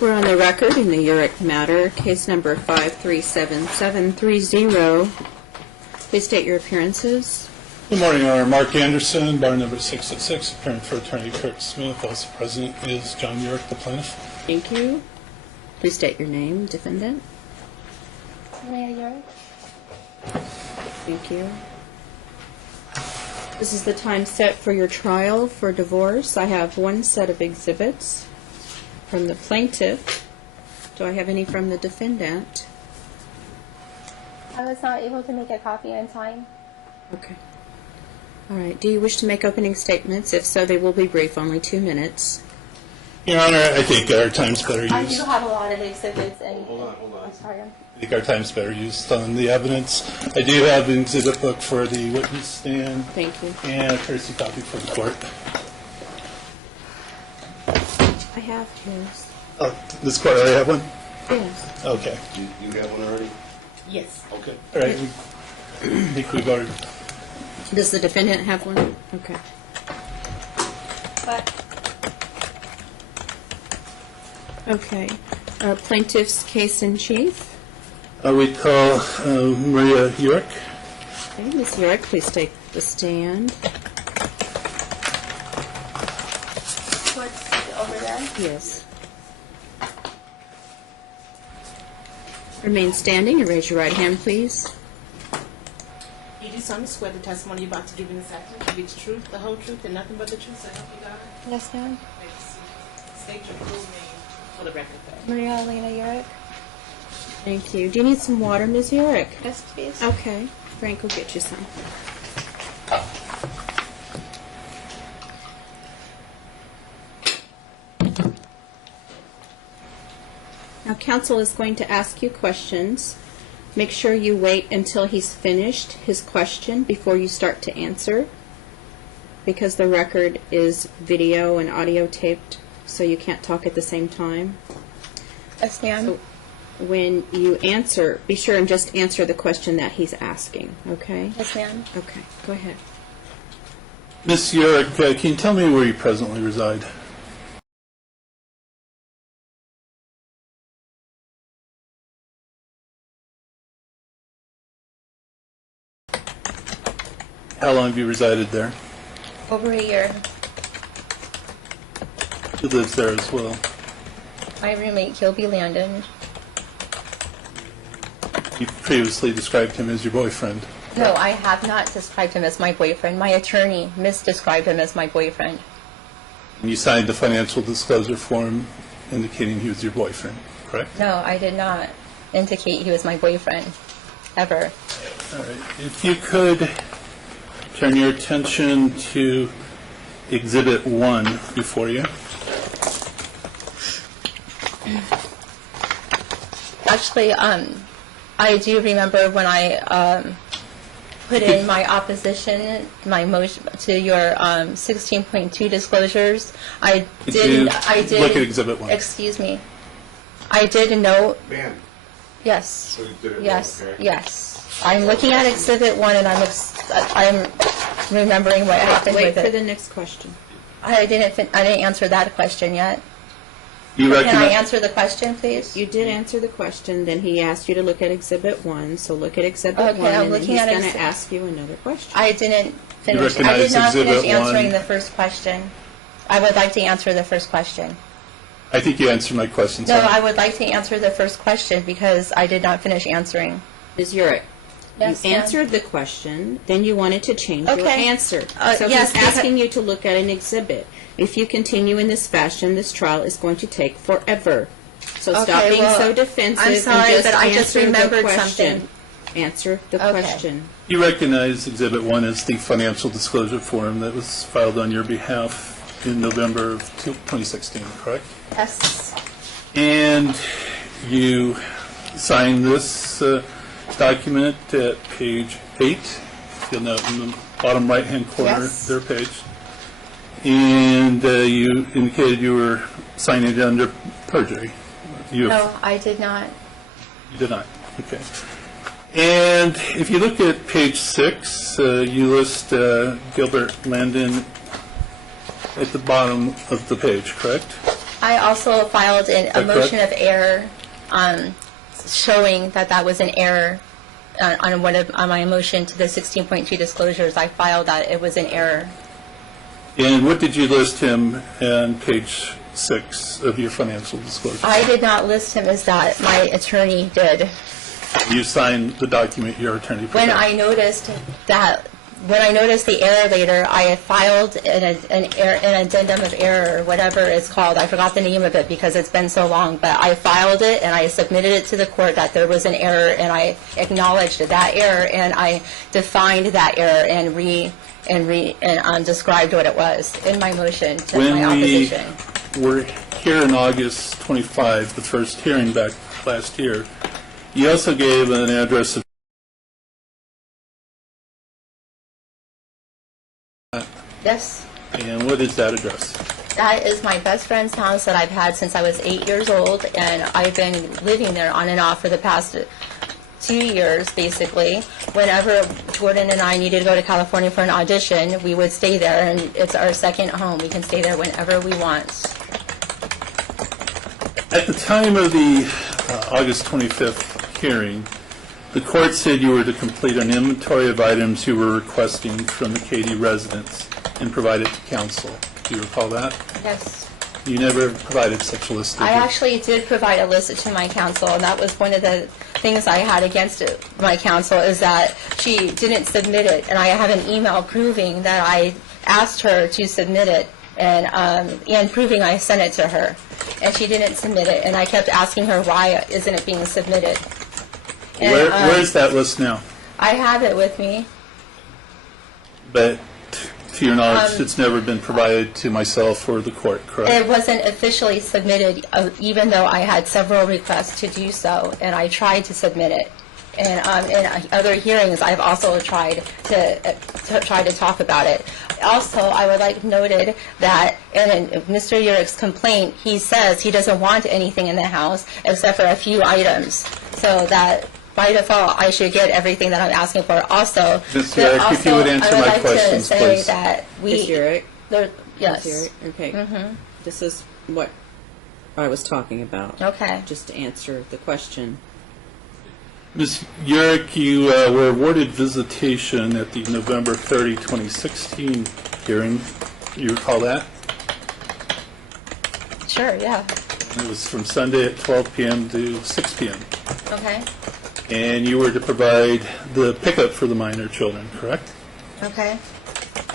We're on the record in the Urick matter, case number 537730. Please state your appearances. Good morning, Your Honor. Mark Anderson, bar number 666, appearing for Attorney Kurt Smith. Also present is John Urick, the plaintiff. Thank you. Please state your name, defendant. Maria Urick. Thank you. This is the time set for your trial for divorce. I have one set of exhibits from the plaintiff. Do I have any from the defendant? I was not able to make a copy in time. Okay. All right. Do you wish to make opening statements? If so, they will be brief, only 2 minutes. Your Honor, I think our time's better used. I do have a lot of exhibits and... Hold on. I'm sorry. I think our time's better used on the evidence. I do have an exhibit book for the witness stand. Thank you. And a courtesy copy for the court. I have his. Oh, this court already have one? Yes. Okay. You have one already? Yes. Okay. All right. I think we've already... Does the defendant have one? Okay. But Okay. Plaintiff's case in chief. we call Maria Urick. Okay, Ms. Urick, please take the stand. what's over there? Yes. Remain standing and raise your right hand, please. You do solemnly swear the testimony you're about to give in this action to be the truth, the whole truth, and nothing but the truth, so help you God? Yes, ma'am. State your full name for the record. Maria Elena Urick. Thank you. Do you need some water, Ms. Urick? Yes, please. Okay. Frank will get you some. Now, counsel is going to ask you questions. Make sure you wait until he's finished his question before you start to answer, because the record is video and audio taped, so you can't talk at the same time. Yes, ma'am. So when you answer, be sure and just answer the question that he's asking, okay? Yes, ma'am. Okay, go ahead. Ms. Urick, can you tell me where you presently reside? How long have you resided there? Over a year. Who lives there as well? My roommate, Kilby Landon. You previously described him as your boyfriend. No, I have not described him as my boyfriend. My attorney misdescribed him as my boyfriend. And you signed the financial disclosure form indicating he was your boyfriend, correct? No, I did not indicate he was my boyfriend, ever. All right. If you could turn your attention to Exhibit 1 before you. Actually, I do remember when I put in my opposition, my motion to your 16.2 disclosures. I did. Look at Exhibit 1. Excuse me. I did note. Ma'am. Yes. So you did it Yes. wrong, okay? Yes. I'm looking at Exhibit 1, and I'm remembering what happened Wait with for it. the next question. I didn't answer that question yet. You Can I recognize? answer the question, please? You did answer the question, then he asked you to look at Exhibit 1, so look at Exhibit Okay, 1, I'm and then looking he's at going to exhi- ask you another question. I didn't finish. I recognize did not finish Exhibit 1. answering the first question. I would like to answer the first question. I think you answered my question. No, sorry. I would like to answer the first question because I did not finish answering. Ms. Urick, Yes, you ma'am. answered the question, then you wanted to change your Okay. answer. So yes, he's asking you to look at an exhibit. If you continue in this fashion, this trial is going to take forever. So stop Okay, being well, so defensive I'm sorry, and just but I just answer the remembered question. something. Answer the Okay. question. You recognize Exhibit 1 as the financial disclosure form that was filed on your behalf in November of 2016, correct? Yes. And you signed this document at page 8. You'll note in the bottom right-hand corner Yes. their page. And you indicated you were signing it under perjury. No, I did not. You did not. Okay. And if you look at page 6, you list Gilbert Landon at the bottom of the page, correct? I also filed a that motion correct? of error showing that that was an error on my motion to the 16.2 disclosures. I filed that it was an error. And what did you list him on page 6 of your financial disclosure? I did not list him as that. My attorney did. You signed the document your attorney prepared. When I noticed the error later, I filed an addendum of error, or whatever it's called. I forgot the name of it because it's been so long, but I filed it and I submitted it to the court that there was an error, and I acknowledged that error, and I defined that error and described what it was in my motion to my opposition. When we were here in August 25, the first hearing back last year, you also gave an address of Yes. and what is that address? That is my best friend's house that I've had since I was 8 years old, and I've been living there on and off for the past 2 years, basically. Whenever Jordan and I needed to go to California for an audition, we would stay there, and it's our second home. We can stay there whenever we want. At the time of the August 25th hearing, the court said you were to complete an inventory of items you were requesting from the Katy residents and provide it to council. Do you recall that? Yes. You never provided such a list, did I you? actually did provide a list to my counsel, and that was one of the things I had against my counsel, is that she didn't submit it, and I have an email proving that I asked her to submit it, and proving I sent it to her, and she didn't submit it, and I kept asking her, why isn't it being submitted? And, Where's that list now? I have it with me. But to your knowledge, it's never been provided to myself or the court, correct? It wasn't officially submitted, even though I had several requests to do so, and I tried to submit it. And in other hearings, I've also tried to talk about it. Also, I would like noted that in Mr. Urick's complaint, he says he doesn't want anything in the house except for a few items, so that by default, I should get everything that I'm asking for. Also, Ms. Urick, if you would answer my questions, I would like to please. say that Ms. Urick? Yes. Ms. Urick? Okay. This is what I was talking about. Okay. Just to answer the question. Ms. Urick, you were awarded visitation at the November 30, 2016 hearing. You recall that? Sure, yeah. It was from Sunday at 12 p.m. to 6 p.m. Okay. And you were to provide the pickup for the minor children, correct? Okay.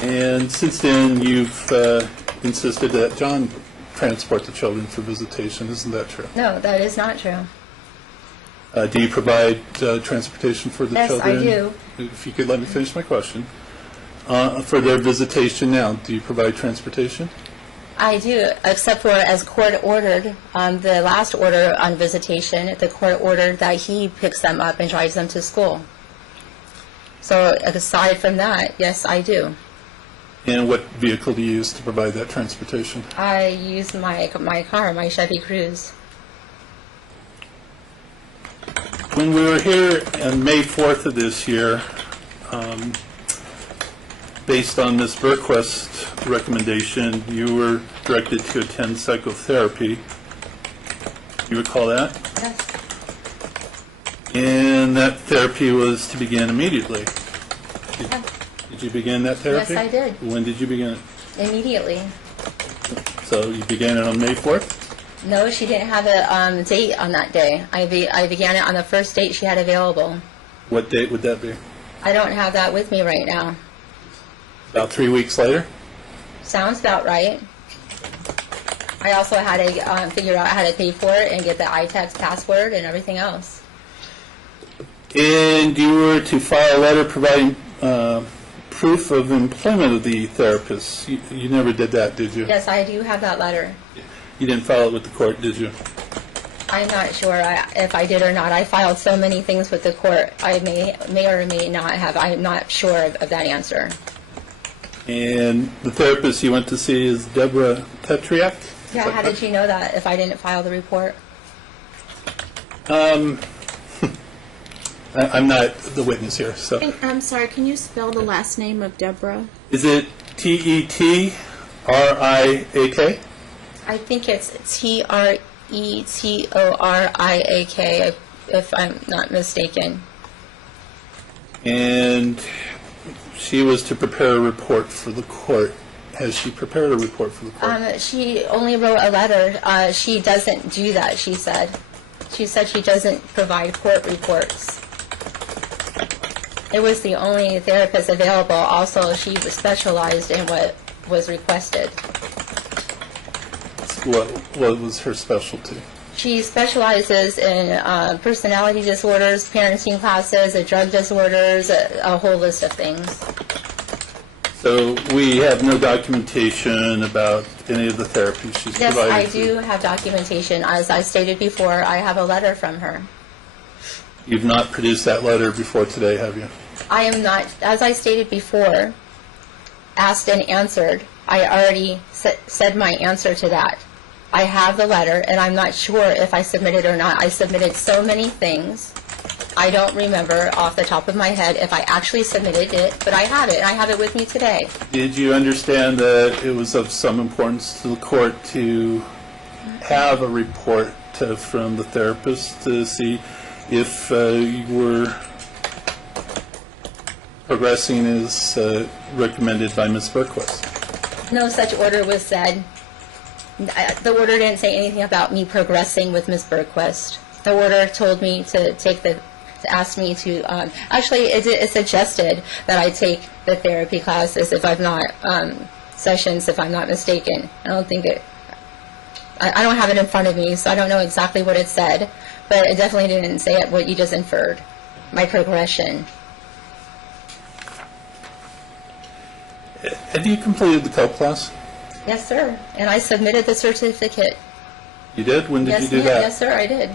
And since then, you've insisted that John transport the children for visitation. Isn't that true? No, that is not true. Do you provide transportation for the Yes, children? I do. If you could let me finish my question. For their visitation now, do you provide transportation? I do, except for as court ordered, the last order on visitation, the court ordered that he picks them up and drives them to school. So aside from that, yes, I do. And what vehicle do you use to provide that transportation? I use my car, my Chevy Cruze. When we were here on May 4th of this year, based on Ms. Berquist's recommendation, you were directed to attend psychotherapy. You recall that? Yes. And that therapy was to begin immediately. Did you begin that therapy? Yes, I did. When did you begin it? Immediately. So you began it on May 4th? No, she didn't have a date on that day. I began it on the first date she had available. What date would that be? I don't have that with me right now. About 3 weeks later? Sounds about right. I also had to figure out how to pay for it and get the iText password and everything else. And you were to file a letter providing proof of employment of the therapist. You never did that, did you? Yes, I do have that letter. You didn't file it with the court, did you? I'm not sure if I did or not. I filed so many things with the court. I may or may not have. I'm not sure of that answer. And the therapist you went to see is Deborah Petriak? Yeah, how did you know that if I didn't file the report? I'm not the witness here, so. I'm sorry, can you spell the last name of Deborah? Is it Tetriak? I think it's TRETORIAK, if I'm not mistaken. And she was to prepare a report for the court. Has she prepared a report for the court? She only wrote a letter. She doesn't do that, she said. She said she doesn't provide court reports. It was the only therapist available. Also, she was specialized in what was requested. What was her specialty? She specializes in personality disorders, parenting classes, drug disorders, a whole list of things. So we have no documentation about any of the therapies she's Yes, provided? I do have documentation. As I stated before, I have a letter from her. You've not produced that letter before today, have you? I am not, as I stated before, asked and answered. I already said my answer to that. I have the letter, and I'm not sure if I submitted or not. I submitted so many things. I don't remember off the top of my head if I actually submitted it, but I have it, and I have it with me today. Did you understand that it was of some importance to the court to have a report from the therapist to see if you were progressing as recommended by Ms. Berquist? No such order was said. The order didn't say anything about me progressing with Ms. Berquist. The order told me to ask me to, actually it suggested that I take the therapy classes if I'm not, sessions if I'm not mistaken. I don't think I don't have it in front of me, so I don't know exactly what it said, but it definitely didn't say it, what you just inferred, my progression. Have you completed the COPE class? Yes, sir, and I submitted the certificate. You did? When did Yes, you do ma'am. that? Yes, sir, I did.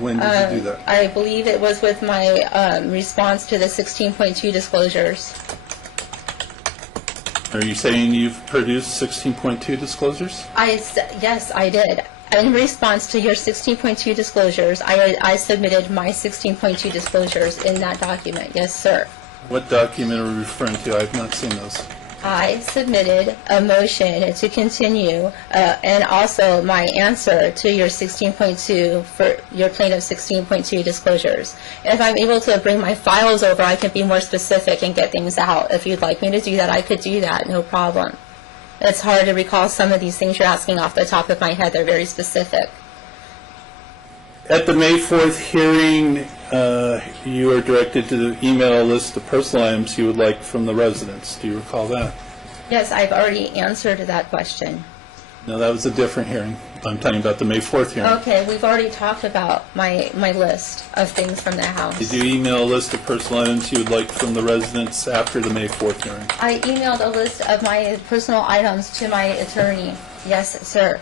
When did you do that? I believe it was with my response to the 16.2 disclosures. Are you saying you've produced 16.2 disclosures? Yes, I did. In response to your 16.2 disclosures, I submitted my 16.2 disclosures in that document. Yes, sir. What document are we referring to? I've not seen those. I submitted a motion to continue and also my answer to your 16.2 for your plaintiff's 16.2 disclosures. If I'm able to bring my files over, I can be more specific and get things out. If you'd like me to do that, I could do that, no problem. It's hard to recall some of these things you're asking off the top of my head. They're very specific. At the May 4th hearing, you are directed to email a list of personal items you would like from the residents. Do you recall that? Yes, I've already answered that question. No, that was a different hearing. I'm talking about the May 4th hearing. Okay, we've already talked about my list of things from the house. Did you email a list of personal items you would like from the residents after the May 4th hearing? I emailed a list of my personal items to my attorney. Yes, sir.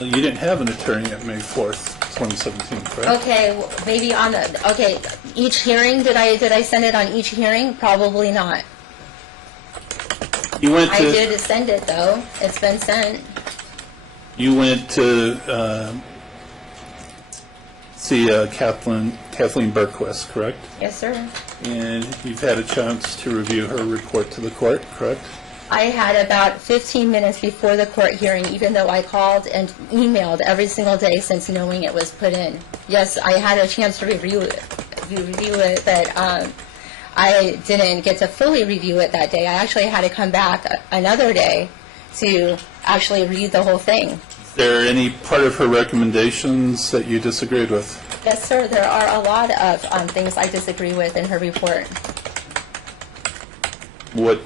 You didn't have an attorney at May 4th, 2017, correct? Okay, maybe on the, okay, each hearing, did I send it on each hearing? Probably not. You went I to, did send it, though. It's been sent. you went to see Kathleen Berquist, correct? Yes, sir. And you've had a chance to review her report to the court, correct? I had about 15 minutes before the court hearing, even though I called and emailed every single day since knowing it was put in. Yes, I had a chance to review it, but I didn't get to fully review it that day. I actually had to come back another day to actually read the whole thing. Is there any part of her recommendations that you disagreed with? Yes, sir. There are a lot of things I disagree with in her report. What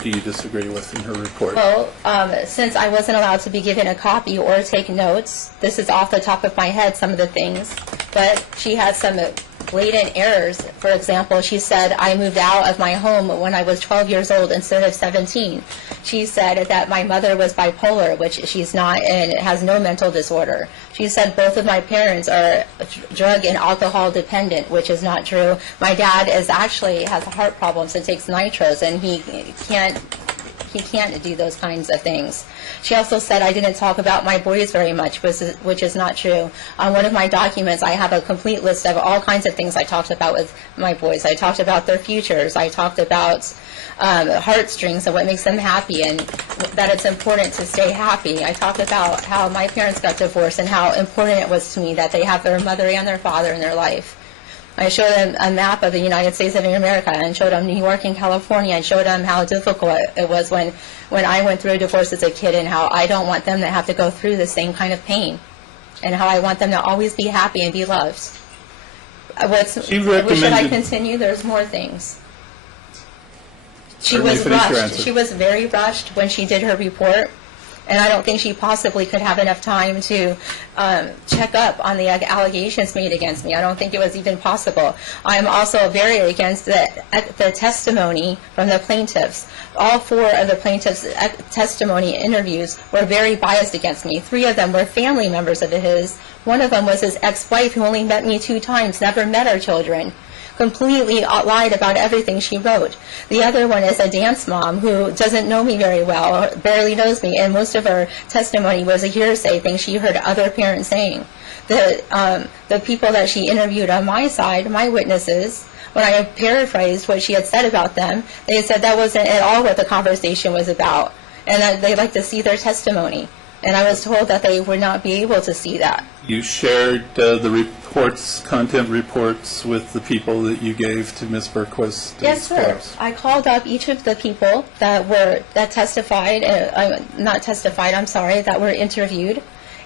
do you disagree with in her report? Well, since I wasn't allowed to be given a copy or take notes, this is off the top of my head, some of the things, but she had some blatant errors. For example, she said I moved out of my home when I was 12 years old instead of 17. She said that my mother was bipolar, which she's not, and has no mental disorder. She said both of my parents are drug and alcohol dependent, which is not true. My dad has heart problems and takes nitros, and he He can't do those kinds of things. She also said I didn't talk about my boys very much, which is not true. On one of my documents, I have a complete list of all kinds of things I talked about with my boys. I talked about their futures. I talked about heartstrings and what makes them happy, and that it's important to stay happy. I talked about how my parents got divorced and how important it was to me that they have their mother and their father in their life. I showed them a map of the United States of America and showed them New York and California and showed them how difficult it was when I went through a divorce as a kid, and how I don't want them to have to go through the same kind of pain, and how I want them to always be happy and be loved. Should I continue? There's more things. She was rushed. She was very rushed when she did her report, and I don't think she possibly could have enough time to check up on the allegations made against me. I don't think it was even possible. I'm also very against the testimony from the plaintiffs. All 4 of the plaintiffs' testimony interviews were very biased against me. 3 of them were family members of his. One of them was his ex-wife, who only met me 2 times, never met our children. Completely lied about everything she wrote. The other one is a dance mom who doesn't know me very well, or barely knows me, and most of her testimony was a hearsay thing she heard other parents saying. The people that she interviewed on my side, my witnesses, when I paraphrased what she had said about them, they said that wasn't at all what the conversation was about, and that they'd like to see their testimony. And I was told that they would not be able to see that. You shared the reports, content reports, with the people that you gave to Ms. Berquist? Yes, sir. I called up each of the people that testified, that were interviewed,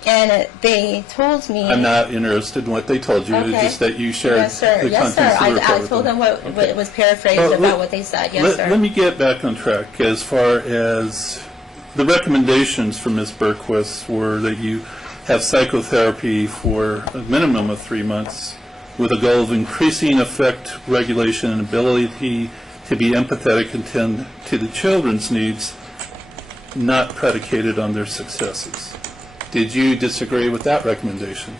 and they told me... I'm not interested in what they told you, okay. It's just that you shared yes, sir. the yes, contents sir. of the report. I told them what was paraphrased about what they said. Yes, sir. Let me get back on track. As far as the recommendations from Ms. Berquist were that you have psychotherapy for a minimum of 3 months with a goal of increasing affect, regulation, and ability to be empathetic and tend to the children's needs, not predicated on their successes. Did you disagree with that recommendation?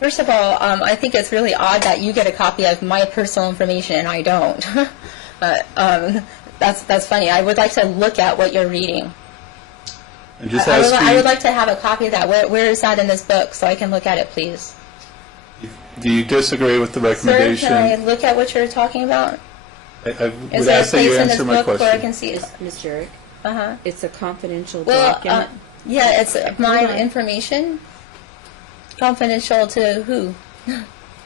First of all, I think it's really odd that you get a copy of my personal information and I don't. But that's funny. I would like to look at what you're reading. I would like to have a copy of that. Where is that in this book so I can look at it, please? Do you disagree with the recommendation? Sir, can I look at what you're talking about? I would ask that you answer my question. Where I can see it? Ms. Jurek, Uh-huh. it's a confidential Well, document. yeah, it's my information. Confidential to who?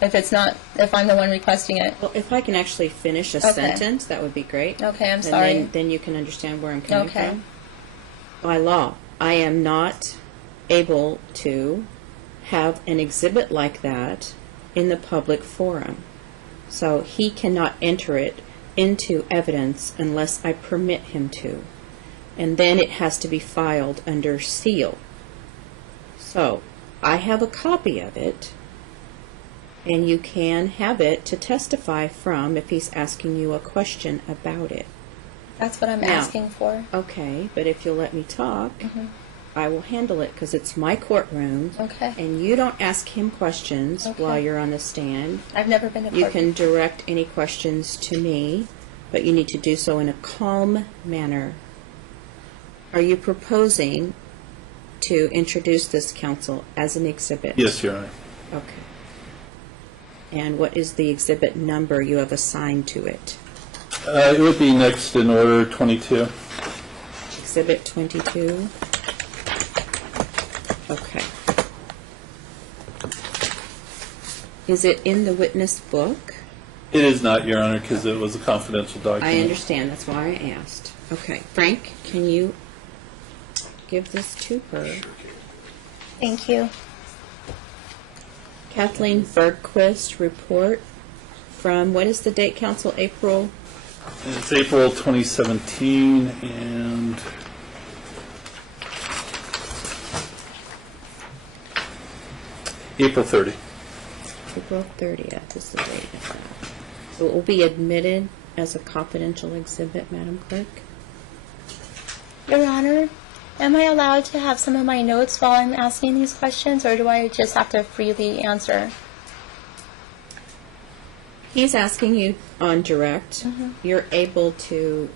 If I'm the one requesting it. Well, if I can actually finish a Okay. sentence, that would be great. Okay, I'm And sorry. then you can understand where I'm coming Okay. from. By law, I am not able to have an exhibit like that in the public forum. So he cannot enter it into evidence unless I permit him to. And then it has to be filed under seal. So I have a copy of it, and you can have it to testify from if he's asking you a question about it. That's what I'm Now, asking for. Okay, but if you'll let me talk, Mhm. I will handle it because it's my courtroom. Okay. And you don't ask him questions Okay. while you're on the stand. I've never been to You court. can direct any questions to me, but you need to do so in a calm manner. Are you proposing to introduce this, counsel, as an exhibit? Yes, Your Honor. Okay. And what is the exhibit number you have assigned to it? It would be next in order, 22. Exhibit 22? Okay. Is it in the witness book? It is not, Your Honor, because it was a confidential document. I understand, that's why I asked. Okay, Frank, can you give this to her? Thank you. Kathleen Bergquist report from, what is the date, counsel? April? It's April 2017, and April 30. April 30th is the date of that. So it will be admitted as a confidential exhibit, Madam Clerk? Your Honor, am I allowed to have some of my notes while I'm asking these questions, or do I just have to freely answer? He's asking you on direct. You're able to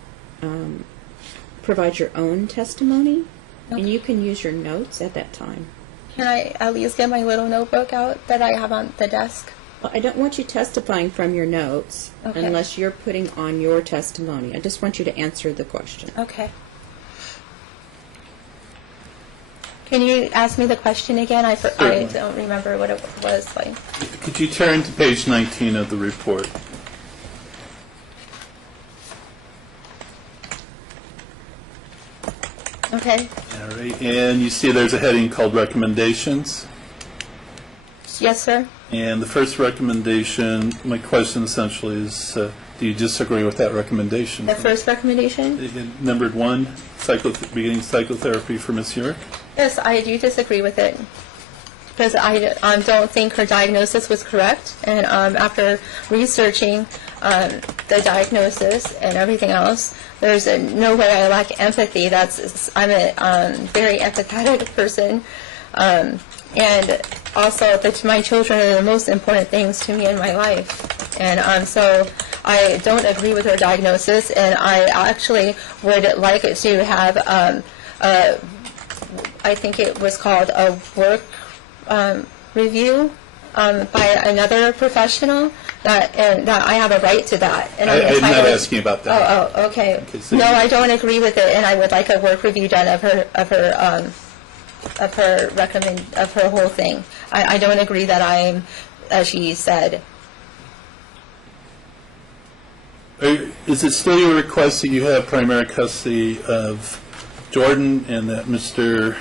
provide your own testimony, and you can use your notes at that time. Can I at least get my little notebook out that I have on the desk? Well, I don't want you testifying from your notes unless you're putting on your testimony. I just want you to answer the question. Okay. Can you ask me the question again? I Certainly. don't remember what it was like. Could you turn to page 19 of the report? Okay. All right, and you see there's a heading called recommendations. Yes, sir. And the first recommendation, my question essentially is, do you disagree with that recommendation? The first recommendation? Numbered 1, beginning psychotherapy for Ms. Urick. Yes, I do disagree with it. Because I don't think her diagnosis was correct. And after researching the diagnosis and everything else, there's no way I lack empathy. I'm a very empathetic person. And also, my children are the most important things to me in my life. And so I don't agree with her diagnosis, and I actually would like to have, I think it was called a work review by another professional, that I have a right to that. And I'm not asking about that. Oh, okay. So No, I don't agree with it, and I would like a work review done of her whole thing. I don't agree that I'm, as she said. Is it still your request that you have primary custody of Jordan and that Mr.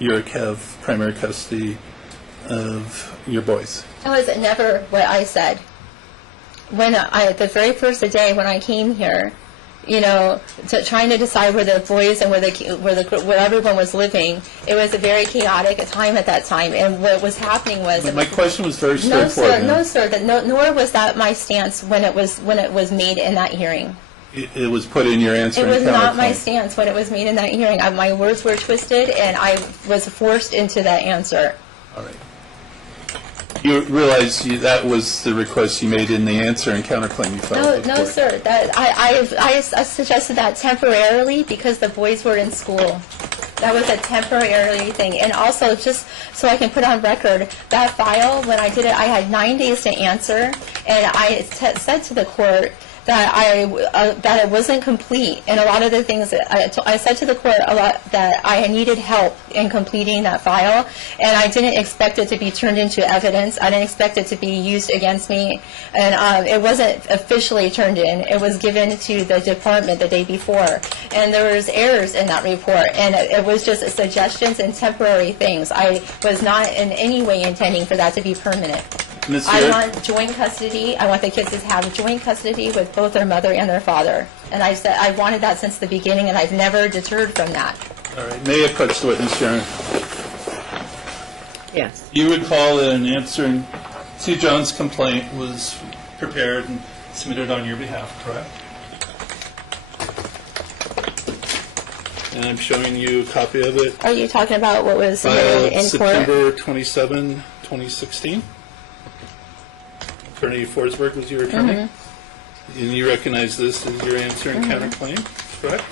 Urick have primary custody of your boys? That was never what I said. The very first day when I came here, trying to decide where the boys and where everyone was living, it was a very chaotic time at that time. And what was happening was... But my question was very straightforward. No, sir. Nor was that my stance when it was made in that hearing. It was put in your answer. It was not my stance when it was made in that hearing. My words were twisted, and I was forced into that answer. All right. You realize that was the request you made in the answer and counterclaim you filed? No, sir. I suggested that temporarily because the boys were in school. That was a temporary thing. And also, just so I can put on record, that file, when I did it, I had 9 days to answer, and I said to the court that it wasn't complete, and a lot of the things that I said to the court a lot that I needed help in completing that file, and I didn't expect it to be turned into evidence. I didn't expect it to be used against me, and it wasn't officially turned in. It was given to the department the day before, and there was errors in that report, and it was just suggestions and temporary things. I was not in any way intending for that to be permanent. I want joint custody. I want the kids to have joint custody with both their mother and their father. And I said I wanted that since the beginning, and I've never deterred from that. All right. May I approach the witness, Sharon? Yes. You recall that an answer to John's complaint was prepared and submitted on your behalf, correct? And I'm showing you a copy of it. Are you talking about what was submitted in court? September 27, 2016. Attorney Forsberg was your attorney. Mm-hmm. And you recognize this as your answer and counterclaim, correct?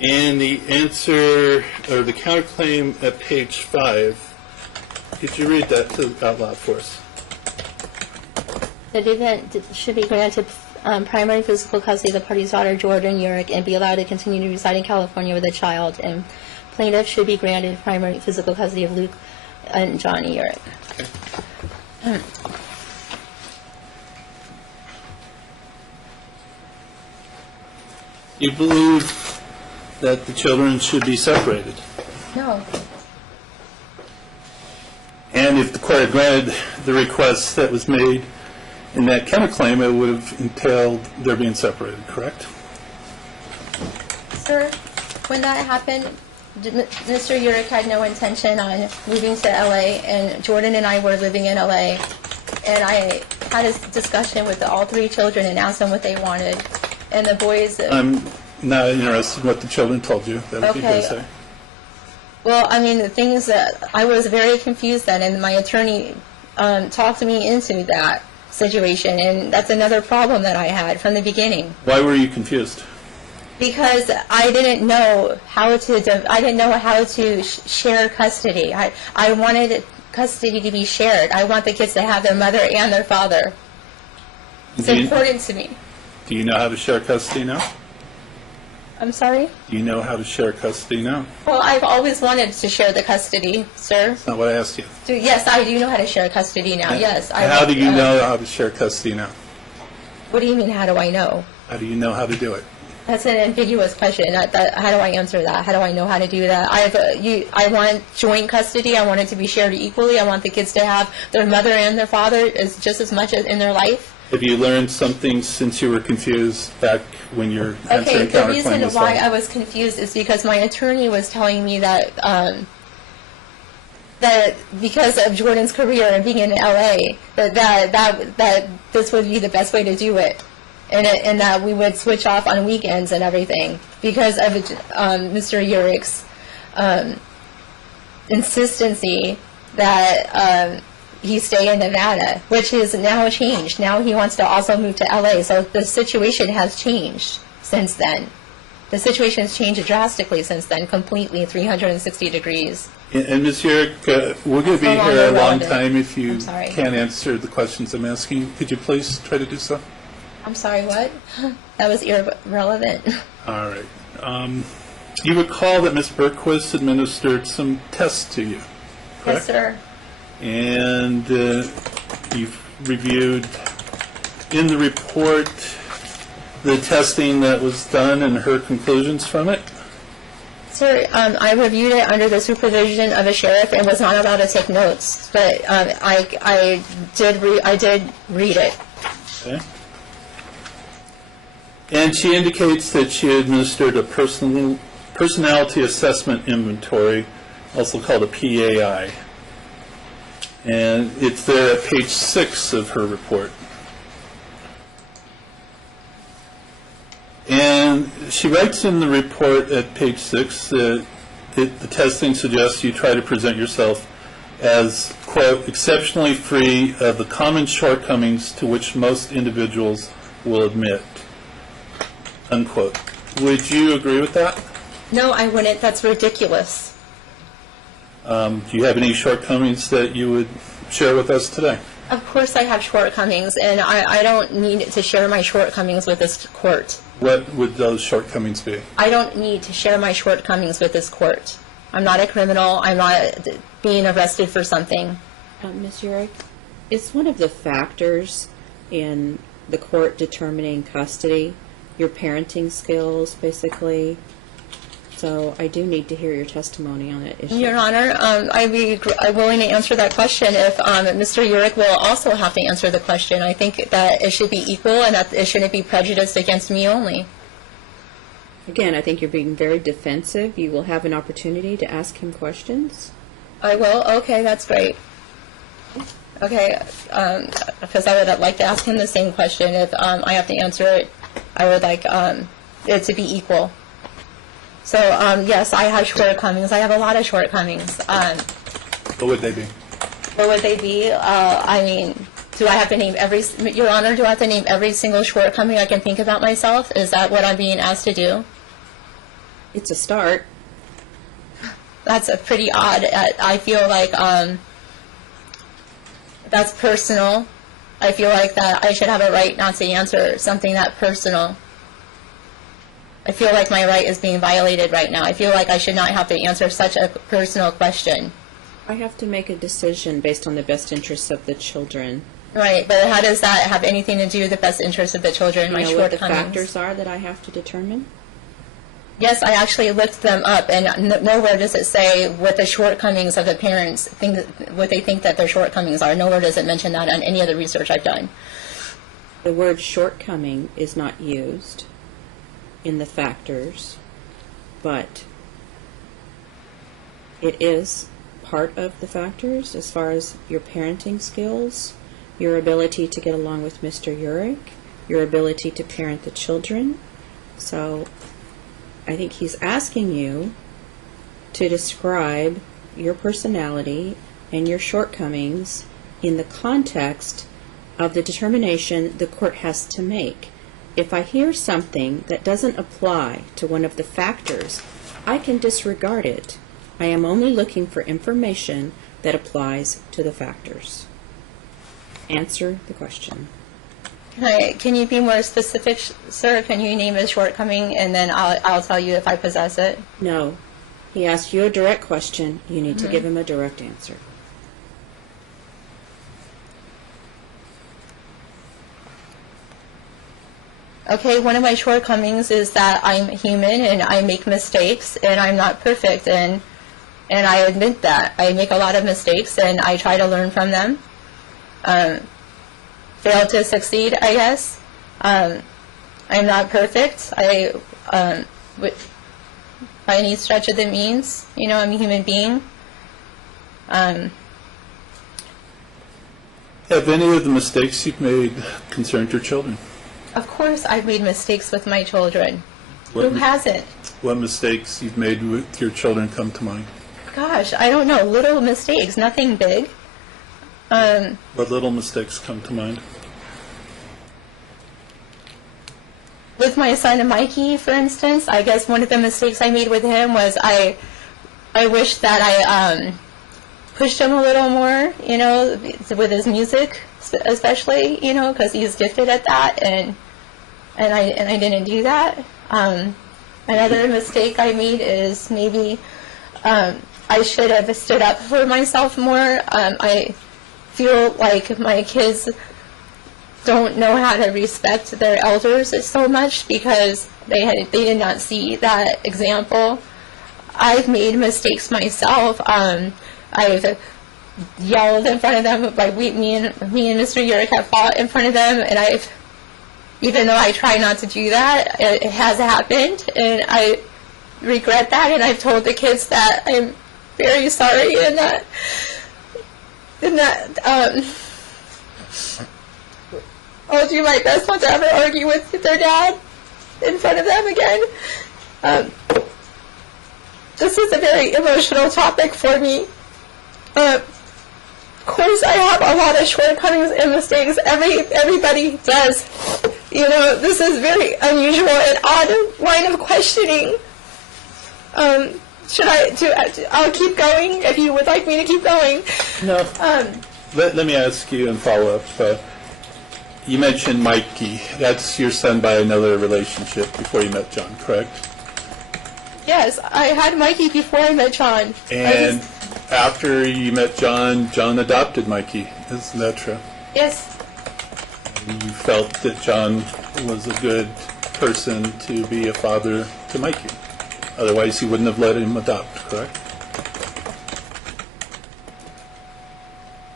And the answer, or the counterclaim at page 5, could you read that out loud for us? The defendant should be granted primary physical custody of the party's daughter, Jordan Urick, and be allowed to continue to reside in California with the child. And plaintiff should be granted primary physical custody of Luke and Johnny Urick. Okay. You believe that the children should be separated? No. And if the court had granted the request that was made in that counterclaim, it would have entailed their being separated, correct? Sir, when that happened, Mr. Urick had no intention on moving to L.A., and Jordan and I were living in L.A., and I had a discussion with all three children and asked them what they wanted, and the boys... not interested in what the children told you. That would be Okay. hearsay. Well, I mean, the thing is that I was very confused then, and my attorney talked me into that situation, and that's another problem that I had from the beginning. Why were you confused? Because I didn't know how to share custody. I wanted custody to be shared. I want the kids to have their mother and their father. It's important to me. Do you know how to share custody now? I'm sorry? Do you know how to share custody now? Well, I've always wanted to share the custody, sir. That's not what I asked you. Yes, I do know how to share custody now, yes. How do you know how to share custody now? What do you mean, how do I know? How do you know how to do it? That's an ambiguous question. How do I answer that? How do I know how to do that? I want joint custody. I want it to be shared equally. I want the kids to have their mother and their father just as much in their life. Have you learned something since you were confused back when you're answering Okay, the reason counterclaim? why I was confused is because my attorney was telling me that that because of Jordan's career and being in LA, that this would be the best way to do it. And that we would switch off on weekends and everything because of Mr. Urick's insistency that he stay in Nevada, which is now changed. Now he wants to also move to LA, so the situation has changed since then. The situation has changed drastically since then, completely 360 degrees. And Ms. Urick, we're going to be No longer here a long relevant. time if you I'm sorry. can't answer the questions I'm asking. Could you please try to do so? I'm sorry, what? That was irrelevant. All right. You recall that Ms. Berquist administered some tests to you, correct? Yes, sir. And you've reviewed in the report the testing that was done and her conclusions from it? Sir, I reviewed it under the supervision of a sheriff and was not allowed to take notes, but I did read it. Okay. And she indicates that she administered a personality assessment inventory, also called a PAI. And it's there at page 6 of her report. And she writes in the report at page 6 that the testing suggests you try to present yourself as, quote, exceptionally free of the common shortcomings to which most individuals will admit, unquote. Would you agree with that? No, I wouldn't. That's ridiculous. Do you have any shortcomings that you would share with us today? Of course I have shortcomings, and I don't need to share my shortcomings with this court. What would those shortcomings be? I don't need to share my shortcomings with this court. I'm not a criminal. I'm not being arrested for something. Ms. Urick, is one of the factors in the court determining custody your parenting skills, basically? So I do need to hear your testimony on that issue. Your Honor, I'm willing to answer that question if Mr. Urick will also have to answer the question. I think that it should be equal and that it shouldn't be prejudiced against me only. Again, I think you're being very defensive. You will have an opportunity to ask him questions. I will? Okay, that's great. Okay, because I would like to ask him the same question. If I have to answer it, I would like it to be equal. So, yes, I have shortcomings. I have a lot of shortcomings. What would they be? What would they be? I mean, do I have to name every, Your Honor, do I have to name every single shortcoming I can think about myself? Is that what I'm being asked to do? It's a start. That's a pretty odd. I feel like that's personal. I feel like that I should have a right not to answer something that personal. I feel like my right is being violated right now. I feel like I should not have to answer such a personal question. I have to make a decision based on the best interests of the children. Right, but how does that have anything to do with the best interest of the children, You my know what the shortcomings? factors are that I have to determine? Yes, I actually looked them up, and nowhere does it say what the shortcomings of the parents think, what they think that their shortcomings are. Nowhere does it mention that on any of the research I've done. The word shortcoming is not used in the factors, but it is part of the factors as far as your parenting skills, your ability to get along with Mr. Urick, your ability to parent the children. So I think he's asking you to describe your personality and your shortcomings in the context of the determination the court has to make. If I hear something that doesn't apply to one of the factors, I can disregard it. I am only looking for information that applies to the factors. Answer the question. Can you be more specific, sir? Can you name a shortcoming, and then I'll tell you if I possess it? No. He asked you a direct question. You need to give him a direct answer. Okay, one of my shortcomings is that I'm human and I make mistakes and I'm not perfect, and I admit that. I make a lot of mistakes and I try to learn from them. Fail to succeed, I guess. I'm not perfect. By any stretch of the means, you know, I'm a human being. Have any of the mistakes you've made concerned your children? Of course, I've made mistakes with my children. What Who hasn't? What mistakes you've made with your children come to mind? Gosh, I don't know. Little mistakes, nothing big. What little mistakes come to mind? With my son Mikey, for instance, I guess one of the mistakes I made with him was I wish that I pushed him a little more, you know, with his music, especially, you know, because he's gifted at that, and I didn't do that. Another mistake I made is maybe I should have stood up for myself more. I feel like my kids don't know how to respect their elders so much because they did not see that example. I've made mistakes myself. I've yelled in front of them. Like me and Mr. Yurick have fought in front of them, and even though I try not to do that, it has happened, and I regret that. And I've told the kids that I'm very sorry, and that I'll do my best not to ever argue with their dad in front of them again. This is a very emotional topic for me. Of course, I have a lot of shortcomings and mistakes. Everybody does. You know, this is very unusual and odd line of questioning. I'll keep going if you would like me to keep going. No. Let me ask you and follow up. You mentioned Mikey. That's your son by another relationship before you met John, correct? Yes, I had Mikey before I met John. And after you met John, John adopted Mikey. Isn't that true? Yes. You felt that John was a good person to be a father to Mikey. Otherwise, he wouldn't have let him adopt, correct?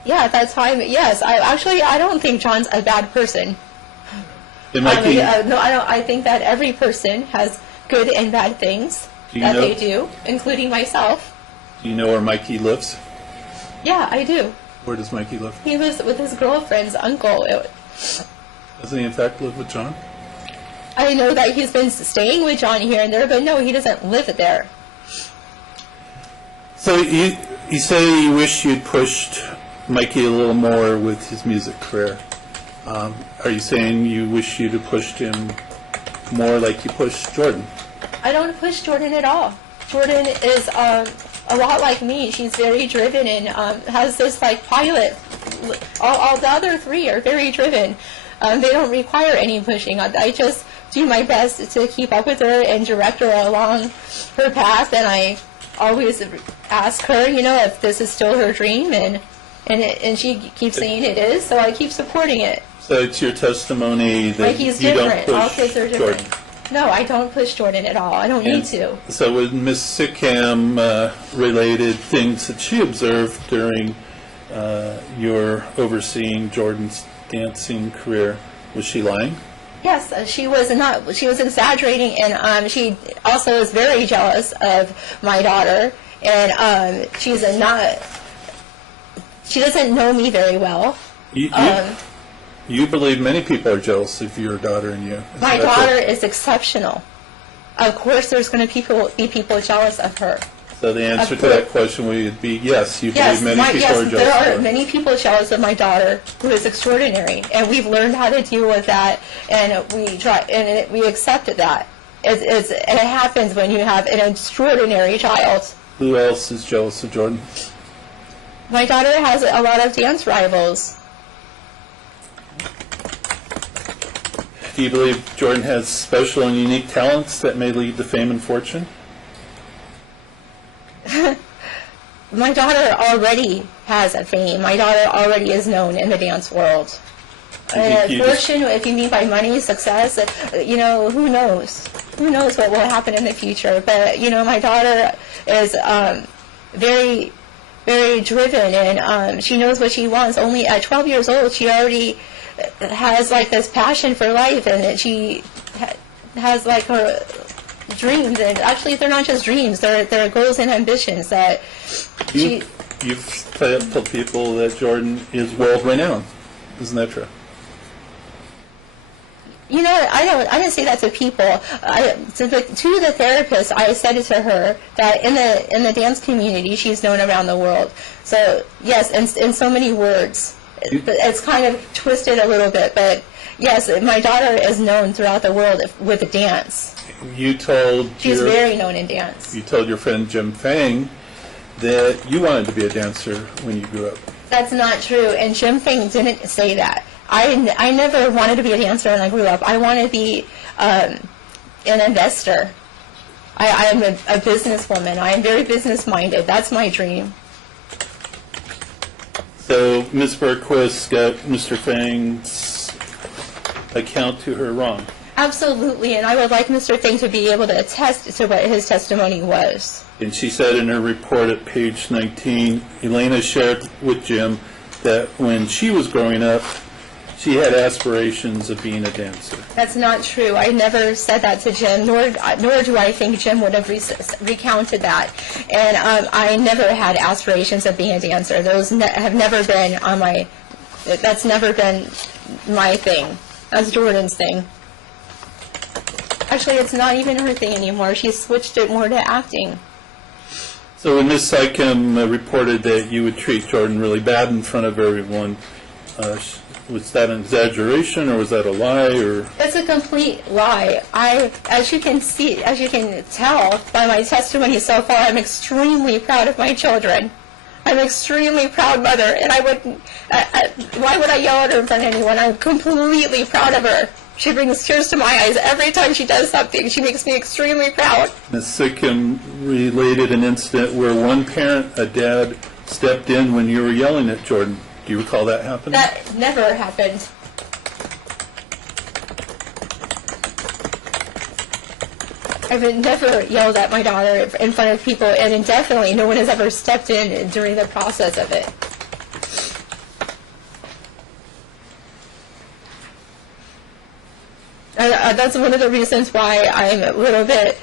Yeah, that's fine. Yes, I don't think John's a bad person. And Mikey, No, I don't. I think that every person has good and bad things they do, including myself. do you know where Mikey lives? Yeah, I do. Where does Mikey live? He lives with his girlfriend's uncle. Doesn't he in fact live with John? I know that he's been staying with John here and there, but no, he doesn't live there. So you say you wish you'd pushed Mikey a little more with his music career. Are you saying you wish you'd have pushed him more like you pushed Jordan? I don't push Jordan at all. Jordan is a lot like me. She's very driven and has this like pilot. All the other three are very driven. They don't require any pushing. I just do my best to keep up with her and direct her along her path, and I always ask her, you know, if this is still her dream, and she keeps saying it is, so I keep supporting it. So it's your testimony that Like he's you different. don't All push kids are different. Jordan. No, I don't push Jordan at all. I don't need to. So when Ms. Sickham related things that she observed during your overseeing Jordan's dancing career, was she lying? Yes, she was not. She was exaggerating, and she also is very jealous of my daughter, and she's not. She doesn't know me very well. You believe many people are jealous of your daughter and you. My daughter is exceptional. Of course, there's going to be people jealous of her. So the answer to that question would be yes, you believe many people are jealous there of are her. many people jealous of my daughter, who is extraordinary, and we've learned how to deal with that, and we accepted that. It happens when you have an extraordinary child. Who else is jealous of Jordan? My daughter has a lot of dance rivals. Do you believe Jordan has special and unique talents that may lead to fame and fortune? My daughter already has a fame. My daughter already is known in the dance world. Fortune, if you mean by money, success, who knows? Who knows what will happen in the future? But, my daughter is very, very driven, and she knows what she wants. Only at 12 years old, she already has, this passion for life, and she has, her dreams. And actually, they're not just dreams. They're goals and ambitions that You've told people that Jordan is world-renowned. Isn't that true? I didn't say that to people. To the therapist, I said it to her that in the dance community, she's known around the world. So yes, in so many words, it's kind of twisted a little bit, but yes, my daughter is known throughout the world with the dance. She's very known in dance. You told your friend Jim Fang that you wanted to be a dancer when you grew up. That's not true, and Jim Fang didn't say that. I never wanted to be a dancer when I grew up. I want to be an investor. I am a businesswoman. I am very business-minded. That's my dream. So Ms. Bergquist got Mr. Fang's account to her wrong. Absolutely, and I would like Mr. Fang to be able to attest to what his testimony was. And she said in her report at page 19, Elena shared with Jim that when she was growing up, she had aspirations of being a dancer. That's not true. I never said that to Jim, nor do I think Jim would have recounted that. And I never had aspirations of being a dancer. Those have never been on my. That's never been my thing. That's Jordan's thing. Actually, it's not even her thing anymore. She's switched it more to acting. So when Ms. Sycam reported that you would treat Jordan really bad in front of everyone, was that an exaggeration or was that a lie? Or it's a complete lie. As you can tell by my testimony so far, I'm extremely proud of my children. I'm an extremely proud mother, and why would I yell at her in front of anyone? I'm completely proud of her. She brings tears to my eyes every time she does something. She makes me extremely proud. Ms. Sycam related an incident where one parent, a dad, stepped in when you were yelling at Jordan. Do you recall that happening? That never happened. I've never yelled at my daughter in front of people, and definitely no one has ever stepped in during the process of it. That's one of the reasons why I'm a little bit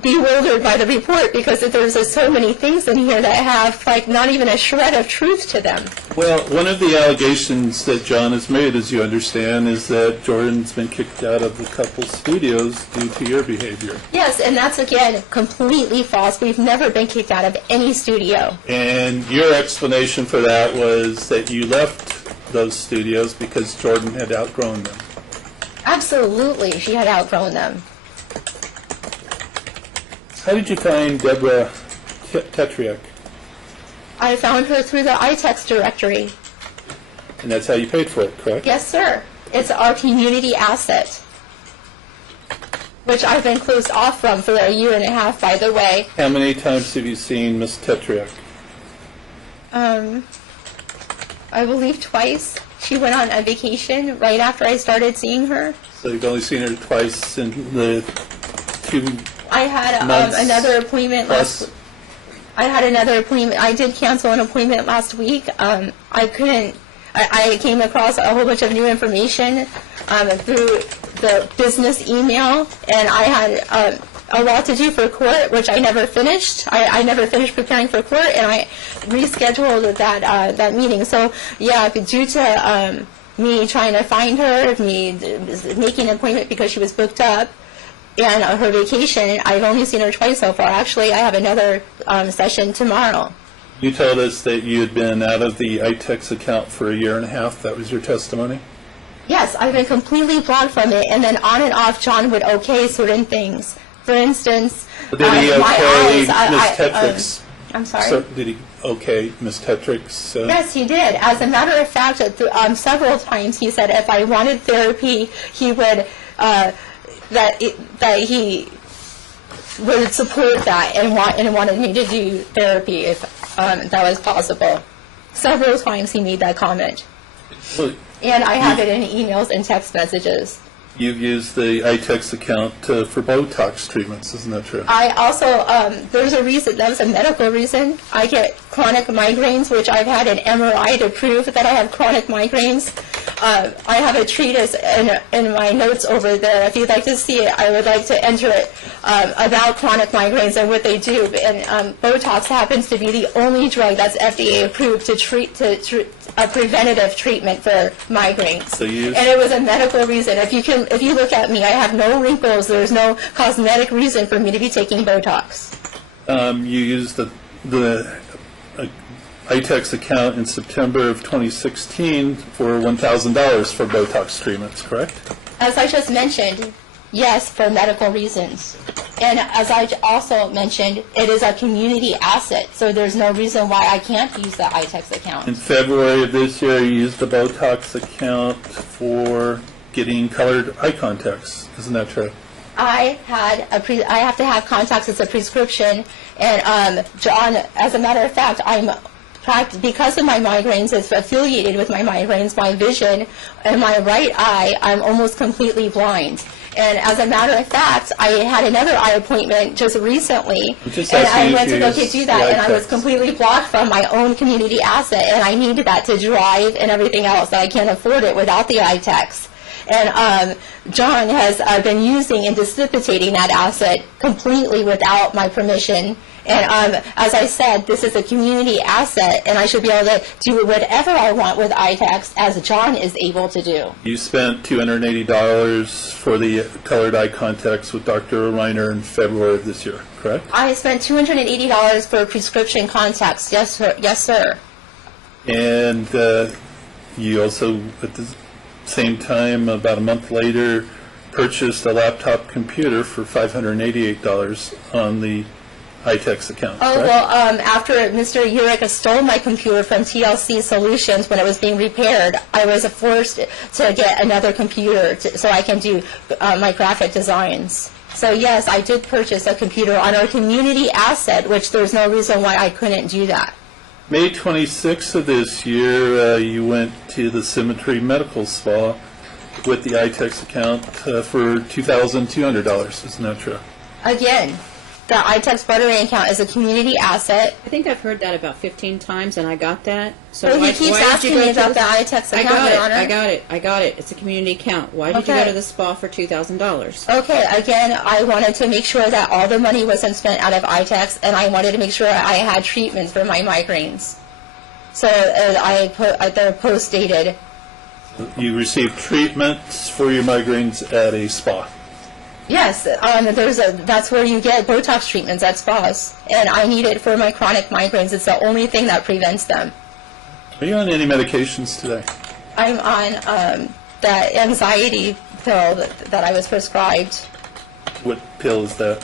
bewildered by the report, because there's so many things in here that have not even a shred of truth to them. Well, one of the allegations that John has made, as you understand, is that Jordan's been kicked out of the couple's studios due to your behavior. Yes, and that's, again, completely false. We've never been kicked out of any studio. And your explanation for that was that you left those studios because Jordan had outgrown them. Absolutely, she had outgrown them. How did you find Deborah Tetriak? I found her through the iText directory. And that's how you paid for it, correct? Yes, sir. It's our community asset, which I've been closed off from for a year and a half, by the way. How many times have you seen Miss Tetriak? I believe twice. She went on a vacation right after I started seeing her. So you've only seen her twice in the 2 I had months another appointment plus. I had another appointment. I did cancel an appointment last week. I couldn't. I came across a whole bunch of new information through the business email, and I had a lot to do for court, which I never finished. I never finished preparing for court, and I rescheduled that meeting. So yeah, due to me trying to find her, me making an appointment because she was booked up, And her vacation, I've only seen her twice so far. Actually, I have another session tomorrow. You told us that you had been out of the iTex account for a year and a half. That was your testimony? Yes, I've been completely blocked from it, and then on and off, John would okay certain things. For instance, Did he my okay eyes. Ms. Tetrick's? I'm sorry? So, did he okay Ms. Tetrick's? Yes, he did. As a matter of fact, several times he said if I wanted therapy, he would that he would support that and wanted me to do therapy if that was possible. Several times he made that comment, Well, and I have it in emails and text messages. you've used the iTex account for Botox treatments, isn't that true? I also, there's a reason, that was a medical reason. I get chronic migraines, which I've had an MRI to prove that I have chronic migraines. I have a treatise in my notes over there. If you'd like to see it, I would like to enter it about chronic migraines and what they do. And Botox happens to be the only drug that's FDA approved to treat a preventative treatment for migraines. So and it was a medical reason. If you look at me, I have no wrinkles. There's no cosmetic reason for me to be taking Botox. You used the iTex account in September of 2016 for $1,000 for Botox treatments, correct? As I just mentioned, yes, for medical reasons. And as I also mentioned, it is a community asset, so there's no reason why I can't use the iTex account. In February of this year, you used the Botox account for getting colored eye contacts. Isn't that true? I have to have contacts as a prescription, and John, as a matter of fact, because of my migraines, it's affiliated with my migraines, my vision, and my right eye, I'm almost completely blind. And as a matter of fact, I had another eye appointment just recently, and I went to go do that, and I was completely blocked from my own community asset, and I needed that to drive and everything else. I can't afford it without the iTex. And John has been using and dissipating that asset completely without my permission. And as I said, this is a community asset, and I should be able to do whatever I want with iTex, as John is able to do. You spent $280 for the colored eye contacts with Dr. Reiner in February of this year, correct? I spent $280 for prescription contacts. Yes, sir. Yes, sir. And you also, at the same time, about a month later, purchased a laptop computer for $588 on the iTex account. Oh, correct? well, after Mr. Urich stole my computer from TLC Solutions when it was being repaired, I was forced to get another computer so I can do my graphic designs. So yes, I did purchase a computer on our community asset, which there's no reason why I couldn't do that. May 26th of this year, you went to the Symmetry Medical Spa with the iTex account for $2,200. Isn't that true? Again, the iTex Buttering account is a community asset. I think I've heard that about 15 times, and I got that. So Well, he why keeps did you asking go me to about the the iTex account, Your Honor. I got it. It's a community account. Why did you Okay. go to the spa for $2,000? Okay, again, I wanted to make sure that all the money wasn't spent out of iTex, and I wanted to make sure I had treatments for my migraines. So they're post-dated. You received treatments for your migraines at a spa. Yes, that's where you get Botox treatments at spas, and I need it for my chronic migraines. It's the only thing that prevents them. Are you on any medications today? I'm on the anxiety pill that I was prescribed. What pill is that?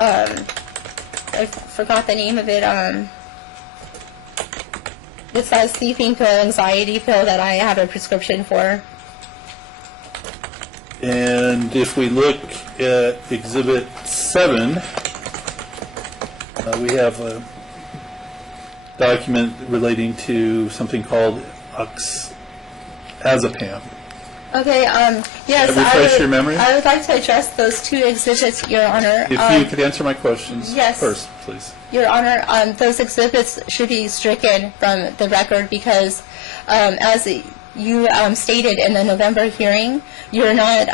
I forgot the name of it. It's that sleeping pill, anxiety pill that I have a prescription for. And if we look at Exhibit 7, we have a document relating to something called azepam. Okay, yes, Refresh your memory? I would like to address those two exhibits, Your Honor. If you could answer my questions yes. first, please. Your Honor, those exhibits should be stricken from the record because, as you stated in the November hearing, you're not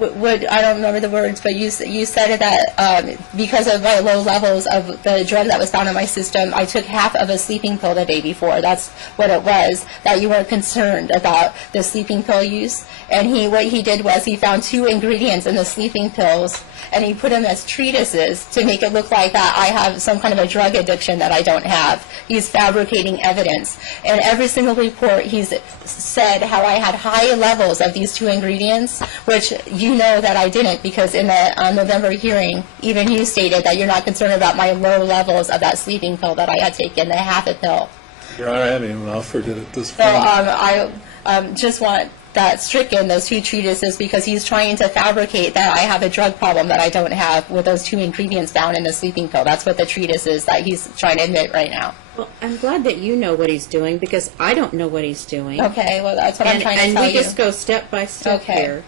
I don't remember the words, but you said that because of my low levels of the drug that was found in my system, I took half of a sleeping pill the day before. That's what it was, that you were concerned about the sleeping pill use. And what he did was he found 2 ingredients in the sleeping pills, and he put them as treatises to make it look like that I have some kind of a drug addiction that I don't have. He's fabricating evidence. And every single report he's said how I had high levels of these 2 ingredients, which you know that I didn't, because in the November hearing, even you stated that you're not concerned about my low levels of that sleeping pill that I had taken, the half a pill. Your Honor, I haven't even offered it at this So point. I just want that stricken, those 2 treatises, because he's trying to fabricate that I have a drug problem that I don't have with those 2 ingredients found in the sleeping pill. That's what the treatise is that he's trying to admit right now. Well, I'm glad that you know what he's doing, because I don't know what he's doing. Okay, well, that's what I'm trying to tell you. And we just go step by step Okay. here.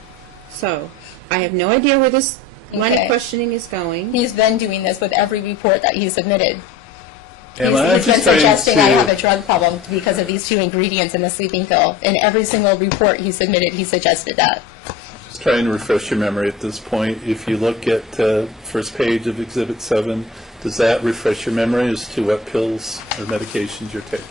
So, I have no idea where this line Okay. of questioning is going. He's been doing this with every report that he's submitted. And He's I'm been just trying suggesting I have a to, drug problem because of these 2 ingredients in the sleeping pill. In every single report he submitted, he suggested that. just trying to refresh your memory at this point. If you look at first page of Exhibit 7, does that refresh your memory as to what pills or medications you're taking?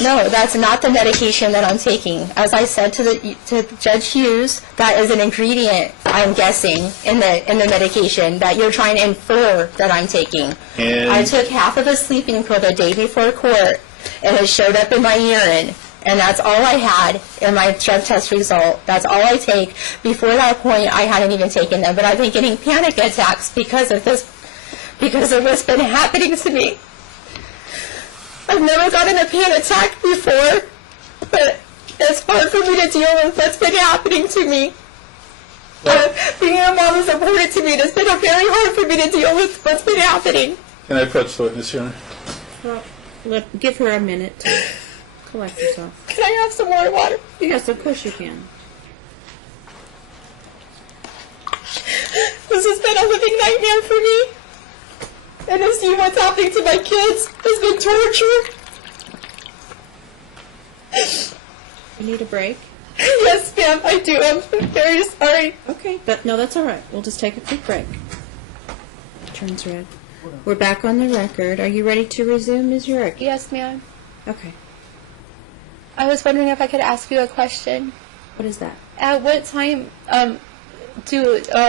No, that's not the medication that I'm taking. As I said to Judge Hughes, that is an ingredient, I'm guessing, in the medication that you're trying to infer that I'm taking. And- I took half of a sleeping pill the day before court, and it showed up in my urine, and that's all I had in my drug test result. That's all I take. Before that point, I hadn't even taken them, but I've been getting panic attacks because of what's been happening to me. I've never gotten a panic attack before, but it's hard for me to deal with what's been happening to me. Being a mom is important to me. It's been very hard for me to deal with what's been happening. Can I approach the witness, Your Honor? Well, give her a minute to collect herself. Can I have some more water? Yes, of course you can. This has been a living nightmare for me. And to see what's happening to my kids has been torture. You need a break? Yes, ma'am, I do. I'm very sorry. Okay, no, that's all right. We'll just take a quick break. Turns red. We're back on the record. Are you ready to resume, Ms. Urick? Yes, ma'am. Okay. I was wondering if I could ask you a question. What is that? At what time are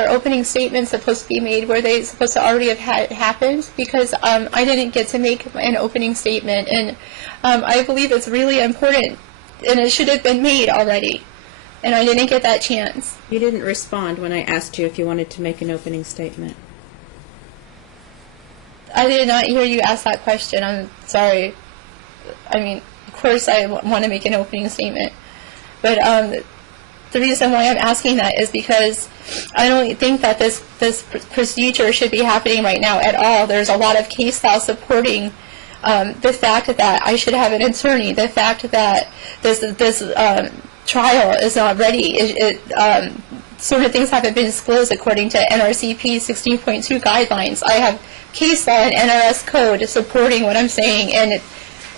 opening statements supposed to be made? Were they supposed to already have happened? Because I didn't get to make an opening statement, and I believe it's really important, and it should have been made already, and I didn't get that chance. You didn't respond when I asked you if you wanted to make an opening statement. I did not hear you ask that question. I'm sorry. I mean, of course I want to make an opening statement, but the reason why I'm asking that is because I don't think that this procedure should be happening right now at all. There's a lot of case law supporting the fact that I should have an attorney, the fact that this trial is not ready. Certain things haven't been disclosed according to NRCP 16.2 guidelines. I have case law and NRS code supporting what I'm saying, and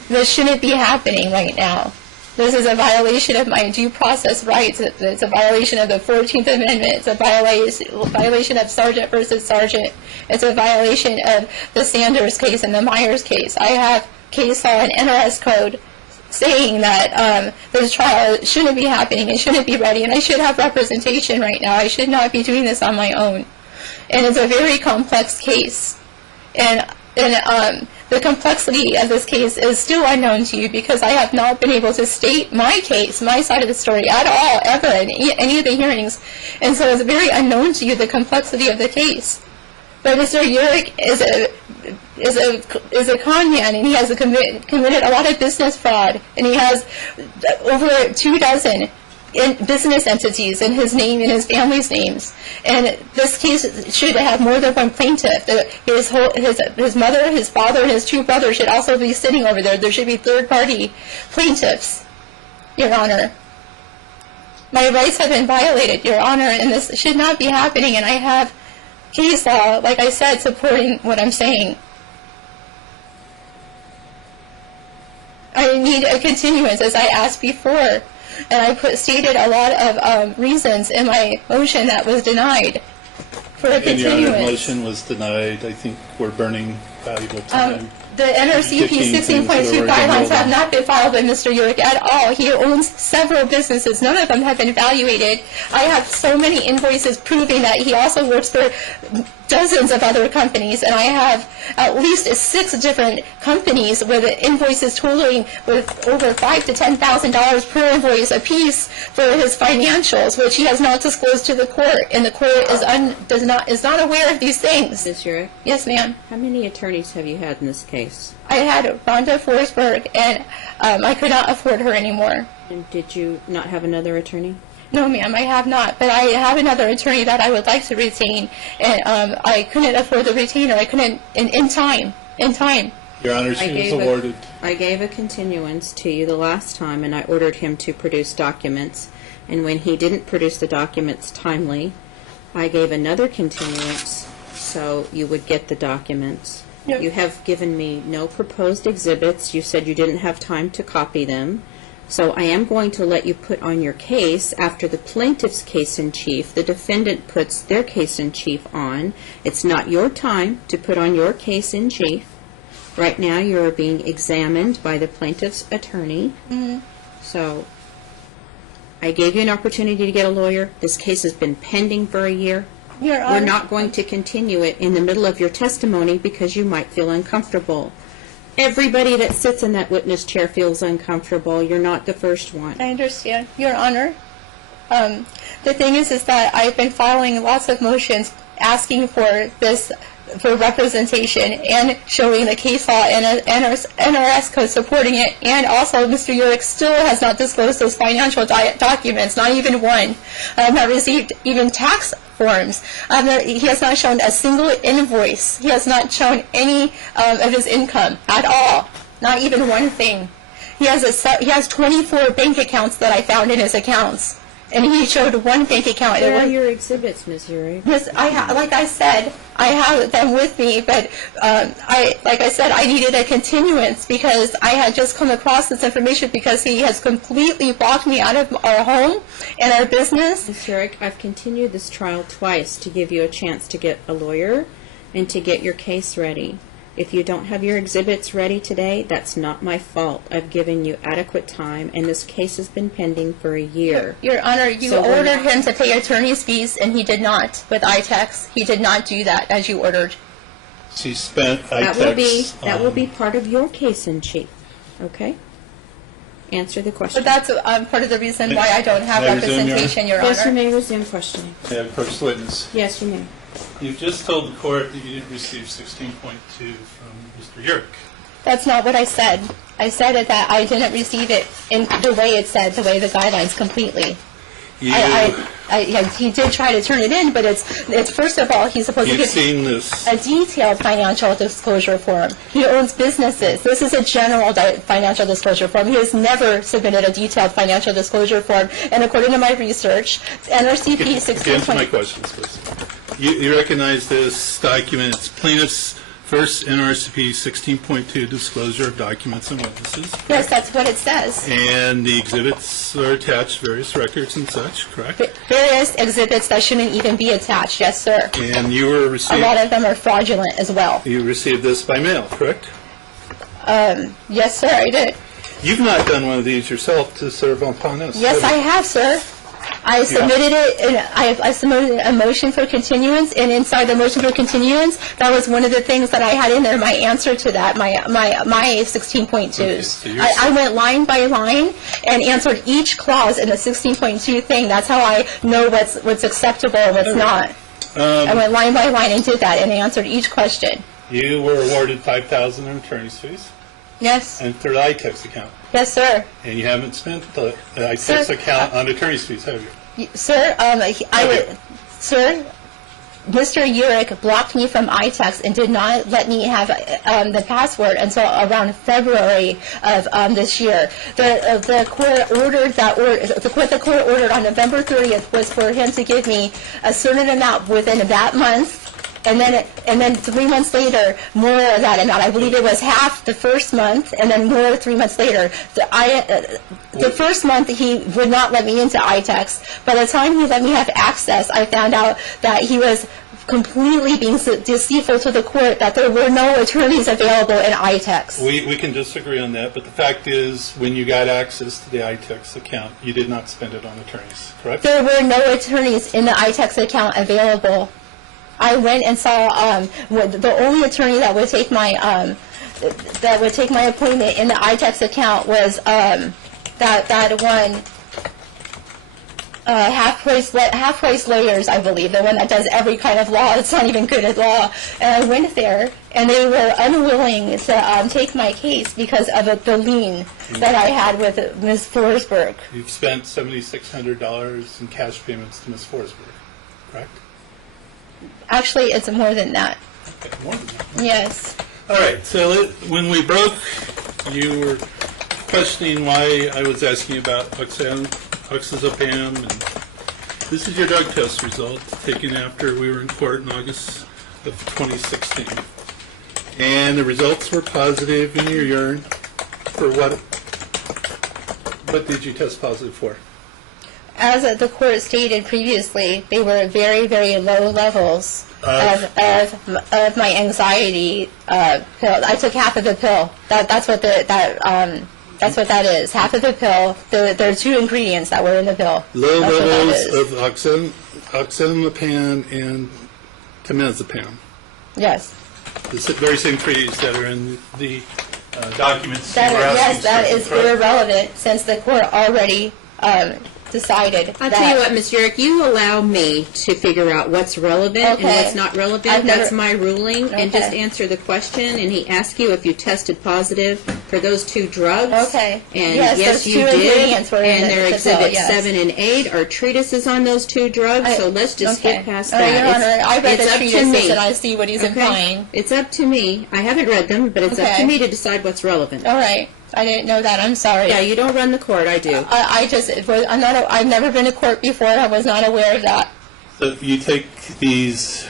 this shouldn't be happening right now. This is a violation of my due process rights. It's a violation of the 14th Amendment. It's a violation of Sergeant versus Sergeant. It's a violation of the Sanders case and the Myers case. I have case law and NRS code saying that this trial shouldn't be happening. It shouldn't be ready, and I should have representation right now. I should not be doing this on my own. And it's a very complex case. And the complexity of this case is still unknown to you because I have not been able to state my case, my side of the story at all, ever, in any of the hearings. And so it's very unknown to you, the complexity of the case. But Mr. Urick is a con man, and he has committed a lot of business fraud, and he has over 24 business entities in his name and his family's names. And this case should have more than one plaintiff. His mother, his father, and his 2 brothers should also be sitting over there. There should be third-party plaintiffs, Your Honor. My rights have been violated, Your Honor, and this should not be happening. And I have case law, like I said, supporting what I'm saying. I need a continuance, as I asked before. and I stated a lot of reasons in my motion that was denied for a And your continuance. motion was denied. I think we're burning valuable time. The NRCP 16.2 guidelines have not been filed by Mr. Urick at all. He owns several businesses. None of them have been evaluated. I have so many invoices proving that he also works for dozens of other companies, and I have at least 6 different companies with invoices totaling with over $5,000 to $10,000 per invoice apiece for his financials, which he has not disclosed to the court, and the court is not aware of these things. Ms. Urick, Yes, ma'am. how many attorneys have you had in this case? I had Rhonda Forsberg, and I could not afford her anymore. And did you not have another attorney? No, ma'am, I have not. But I have another attorney that I would like to retain, and I couldn't afford the retainer. I couldn't in time. Your Honor, she was awarded. I gave a continuance to you the last time, and I ordered him to produce documents. And when he didn't produce the documents timely, I gave another continuance so you would get the documents. Yep. You have given me no proposed exhibits. You said you didn't have time to copy them. So I am going to let you put on your case after the plaintiff's case in chief. The defendant puts their case in chief on. It's not your time to put on your case in chief. Right now you are being examined by the plaintiff's attorney. Mm-hmm. So I gave you an opportunity to get a lawyer. This case has been pending for a year. Your Honor, We're not going to continue it in the middle of your testimony because you might feel uncomfortable. Everybody that sits in that witness chair feels uncomfortable. You're not the first one. I understand. Your Honor, the thing is that I've been filing lots of motions asking for this, for representation and showing the case law and NRS code supporting it, and also Mr. Urick still has not disclosed those financial documents, not even one. I have not received even tax forms. He has not shown a single invoice. He has not shown any of his income at all, not even one thing. He has 24 bank accounts that I found in his accounts, and he showed one bank account. Where are your exhibits, Ms. Urick? Yes, like I said, I have them with me, but like I said, I needed a continuance because I had just come across this information because he has completely blocked me out of our home and our business. Ms. Urick, I've continued this trial twice to give you a chance to get a lawyer and to get your case ready. If you don't have your exhibits ready today, that's not my fault. I've given you adequate time, and this case has been pending for a year. Your Honor, you So we're ordered not- him to pay attorney's fees, and he did not with ITEX. He did not do that as you ordered. She spent That ITEX. will be part of your case in chief, okay? Answer the question. But that's part of the reason why I don't have May I resume, Your representation, Your Yes, you Honor. may resume questioning. Yeah, first witness. Yes, you may. You just told the court that you didn't receive 16.2 from Mr. Urick. That's not what I said. I said that I didn't receive it in the way it said, the way the guidelines completely. You, He did try to turn it in, but it's first of all, he's supposed to you've get seen this. a detailed financial disclosure form. He owns businesses. This is a general financial disclosure form. He has never submitted a detailed financial disclosure form. And according to my research, NRCP 16. Answer my questions, please. You recognize this document. It's plaintiff's first NRCP 16.2 disclosure of documents and witnesses. Yes, that's what it says. And the exhibits are attached, various records and such, correct? Various exhibits that shouldn't even be attached. Yes, sir. And you were A received. lot of them are fraudulent as well. You received this by mail, correct? Yes, sir, I did. You've not done one of these yourself to serve upon us. Yes, I have, sir. I submitted it, and I submitted a motion for continuance, and inside the motion for continuance, that was one of the things that I had in there, my answer to that, my 16.2s. Okay, so you're I went line by line and answered each clause in the 16.2 thing. That's how I know what's acceptable and what's not. I went line by line and did that, and answered each question. You were awarded $5,000 in attorney's fees Yes. and through the ITEX account. Yes, sir. And you haven't spent the ITEX Sir, account on attorney's fees, have you? Sir, Sir, Mr. Urick blocked me from ITEX and did not let me have the password until around February of this year. The court ordered the court ordered on November 30th was for him to give me a certain amount within that month And then 3 months later, more of that amount. I believe it was half the first month, and then more 3 months later. The first month, he would not let me into ITEX. By the time he let me have access, I found out that he was completely being deceitful to the court, that there were no attorneys available in ITEX. We can disagree on that, but the fact is, when you got access to the ITEX account, you did not spend it on attorneys, correct? There were no attorneys in the ITEX account available. I went and saw the only attorney that would take my appointment in the ITEX account was that one half price lawyers, I believe, the one that does every kind of law. It's not even good at law. And I went there, and they were unwilling to take my case because of the lien that I had with Ms. Forsberg. You've spent $7,600 in cash payments to Ms. Forsberg, correct? Actually, it's more than that. Okay, more than that. Yes. All right, so when we broke, you were questioning why I was asking about oxazepam, and this is your drug test result taken after we were in court in August of 2016. And the results were positive in your urine for what? What did you test positive for? As the court stated previously, they were very, very low levels of my anxiety pill. I took half of the pill. That's what that is. Half of the pill. There are two ingredients that were in the pill. Low levels of oxazepam and temazepam. Yes. The very same treaties that are in the documents you were asking. Yes, that is irrelevant since the court already decided. I'll tell you what, Ms. Urich, you allow me to figure out what's relevant and what's not relevant. That's my ruling. Okay. And just answer the question. And he asked you if you tested positive for those two drugs. Okay. And yes, yes those you two did. ingredients were in And they're the pill, Exhibit yes. 7 and 8 are treatises on those two drugs. So let's just get past Your that. Honor, I read It's the up to treatises me. and I see what he's implying. It's up to me. I haven't read them, but it's up to me to decide what's relevant. All right. I didn't know that. I'm sorry. Yeah, you don't run the court. I do. I've never been to court before. I was not aware of that. So you take these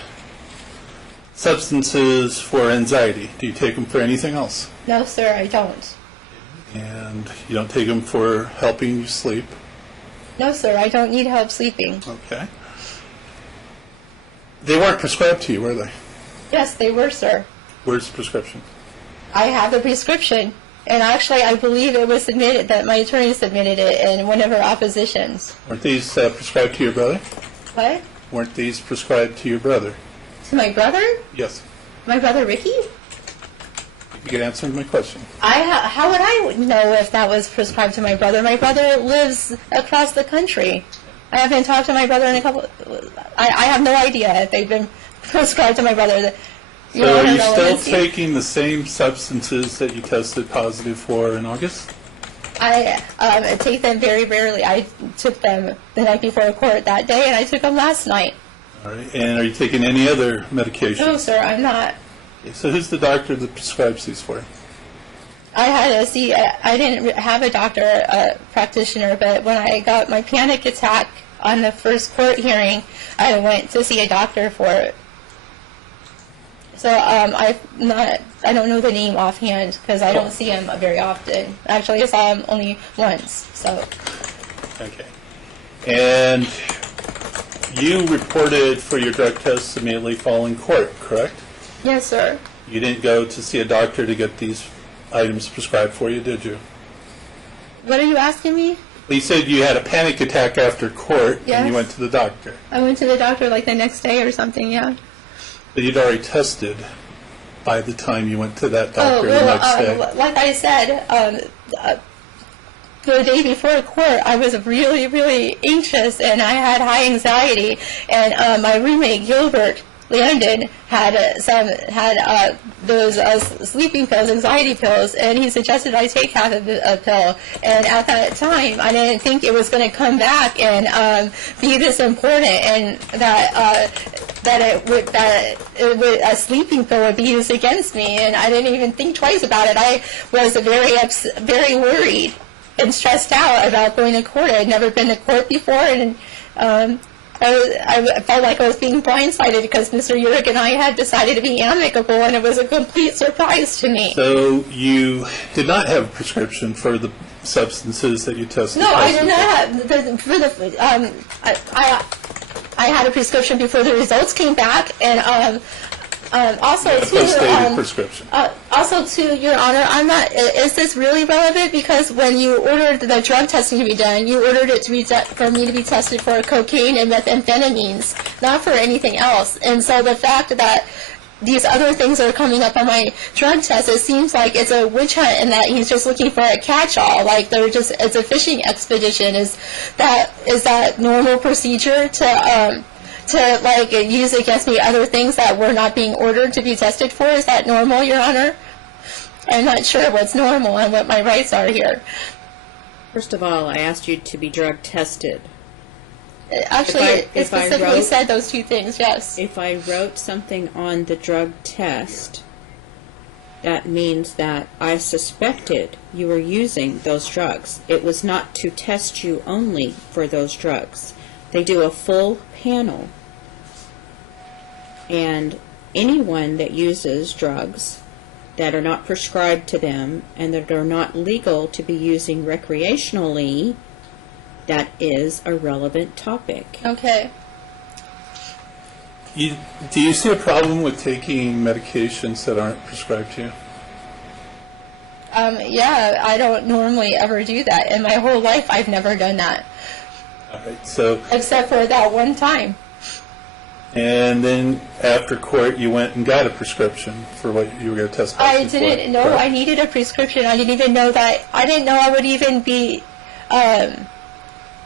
substances for anxiety. Do you take them for anything else? No, sir, I don't. And you don't take them for helping you sleep? No, sir, I don't need help sleeping. Okay. They weren't prescribed to you, were they? Yes, they were, sir. Where's the prescription? I have the prescription. And actually, I believe it was submitted, that my attorney submitted it in one of her oppositions. Weren't these prescribed to your brother? What? Weren't these prescribed to your brother? To my brother? Yes. My brother Ricky? You can answer my question. How would I know if that was prescribed to my brother? My brother lives across the country. I haven't talked to my brother in a couple... I have no idea if they've been prescribed to my brother. So are you still taking the same substances that you tested positive for in August? I take them very rarely. I took them the night before court that day, and I took them last night. All right. And are you taking any other medication? No, sir, I'm not. Okay, so who's the doctor that prescribes these for you? I had to see, I didn't have a doctor, practitioner, but when I got my panic attack on the first court hearing, I went to see a doctor for it. So I don't know the name offhand because I don't see him very often. Actually, I saw him only once. So. Okay. And you reported for your drug tests immediately following court, correct? Yes, sir. You didn't go to see a doctor to get these items prescribed for you, did you? What are you asking me? Well, you said you had a panic attack after court Yes. and you went to the doctor. I went to the doctor like the next day or something, yeah. But you'd already tested by the time you went to that doctor the next day. Like I said, the day before court, I was really, really anxious, and I had high anxiety. And my roommate Gilbert Landon had those sleeping pills, anxiety pills, and he suggested I take half of a pill. And at that time, I didn't think it was going to come back and be this important, and a sleeping pill would be used against me. And I didn't even think twice about it. I was very worried and stressed out about going to court. I had never been to court before, and I felt like I was being blindsided because Mr. Urick and I had decided to be amicable, and it was a complete surprise to me. So you did not have a prescription for the substances that you tested? No, I did not have. I had a prescription before the results came back, and also A too. post-dated prescription. Also, too, Your Honor, I'm not. Is this really relevant? Because when you ordered the drug testing to be done, you ordered it to be for me to be tested for cocaine and methamphetamines, not for anything else. And so the fact that these other things are coming up on my drug test, it seems like it's a witch hunt, and that he's just looking for a catch-all. Like it's a fishing expedition. Is that normal procedure to like use against me other things that were not being ordered to be tested for? Is that normal, Your Honor? I'm not sure what's normal and what my rights are here. First of all, I asked you to be drug tested. Actually, it specifically said those two things, yes. If I wrote something on the drug test, that means that I suspected you were using those drugs. It was not to test you only for those drugs. They do a full panel. And anyone that uses drugs that are not prescribed to them and that are not legal to be using recreationally, that is a relevant topic. Okay. Do you see a problem with taking medications that aren't prescribed to you? Yeah, I don't normally ever do that. In my whole life, I've never done that. All right, so... Except for that one time. And then after court, you went and got a prescription for what you were going to test positive for. I didn't know I needed a prescription. I didn't even know that. I didn't know I would even be.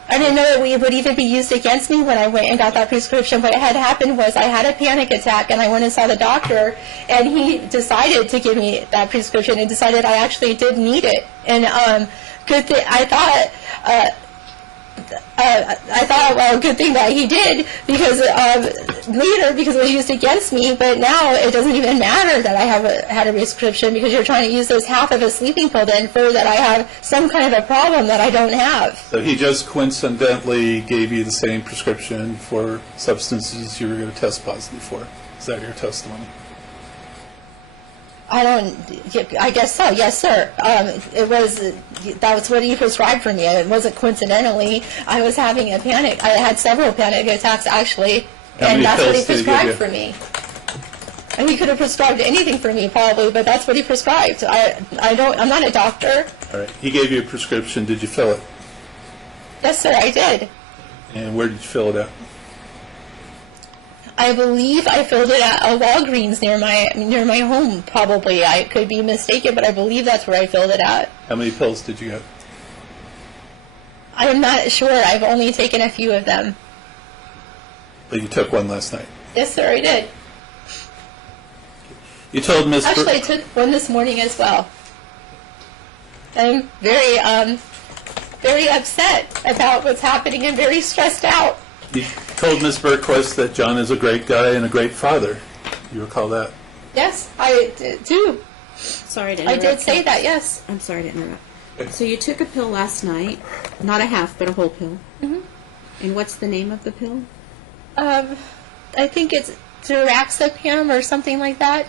I didn't know it would even be used against me when I went and got that prescription. What had happened was I had a panic attack, and I went and saw the doctor, and he decided to give me that prescription and decided I actually did need it. And good thing I thought. Well, good thing that he did, because later, because it was used against me, but now it doesn't even matter that I had a prescription, because you're trying to use this half of a sleeping pill to infer that I have some kind of a problem that I don't have. So he just coincidentally gave you the same prescription for substances you were going to test positive for. Is that your testimony? I guess so, yes, sir. That was what he prescribed for me. It wasn't coincidentally. I was having a panic. I had several panic attacks, actually, and that's what he prescribed for me. And he could have prescribed anything for me, probably, but that's what he prescribed. I'm not a doctor. All right. He gave you a prescription. Did you fill it? Yes, sir, I did. And where did you fill it at? I believe I filled it at a Walgreens near my home, probably. I could be mistaken, but I believe that's where I filled it at. How many pills did you get? I'm not sure. I've only taken a few of them. But you took one last night? Yes, sir, I did. You told Ms. Actually, I took one this morning as well. I'm very upset about what's happening and very stressed out. You told Ms. Berquist that John is a great guy and a great father. You recall that? Yes, I do. Sorry to interrupt. I did say that, yes. I'm sorry to interrupt. So you took a pill last night, not a half, but a whole pill. Mm-hmm. And what's the name of the pill? I think it's Duraxapam or something like that.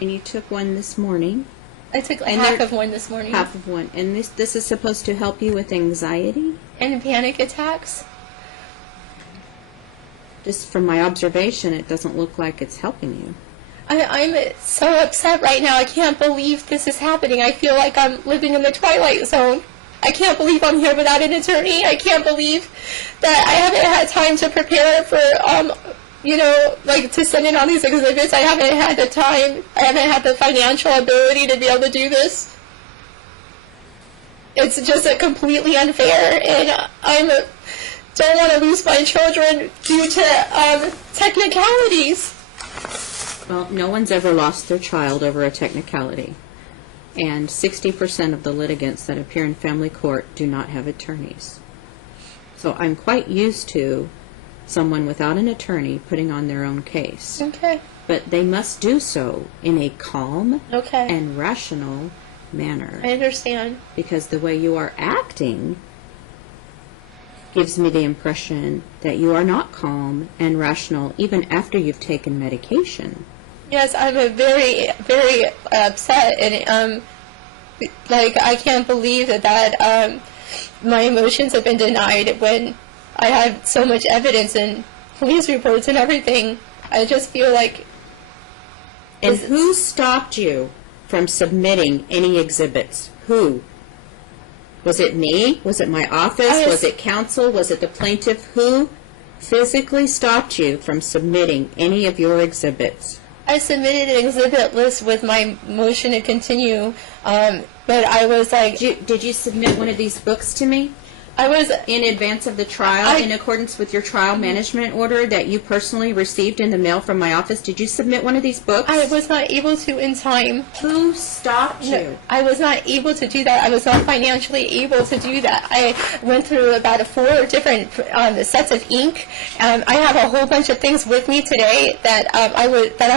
And you took one this morning. I took half of one this morning. Half of one. And this is supposed to help you with anxiety? And panic attacks. Just from my observation, it doesn't look like it's helping you. I'm so upset right now. I can't believe this is happening. I feel like I'm living in the Twilight Zone. I can't believe I'm here without an attorney. I can't believe that I haven't had time to prepare for, to send in all these exhibits. I haven't had the time. I haven't had the financial ability to be able to do this. It's just completely unfair, and I don't want to lose my children due to technicalities. Well, no one's ever lost their child over a technicality. And 60% of the litigants that appear in family court do not have attorneys. So I'm quite used to someone without an attorney putting on their own case. Okay. But they must do so in a calm Okay. and rational manner. I understand. Because the way you are acting gives me the impression that you are not calm and rational even after you've taken medication. Yes, I'm a very, very upset, and I can't believe that my emotions have been denied when I have so much evidence and police reports and everything. I just feel like. And who stopped you from submitting any exhibits? Who? Was it me? Was it my office? Was it counsel? Was it the plaintiff? Who physically stopped you from submitting any of your exhibits? I submitted an exhibit list with my motion to continue, but I was like... Did you submit one of these books to me? I was... In advance of the trial, in accordance with your trial management order that you personally received in the mail from my office, did you submit one of these books? I was not able to in time. Who stopped you? No, I was not able to do that. I was not financially able to do that. I went through about 4 different sets of ink. I have a whole bunch of things with me today that I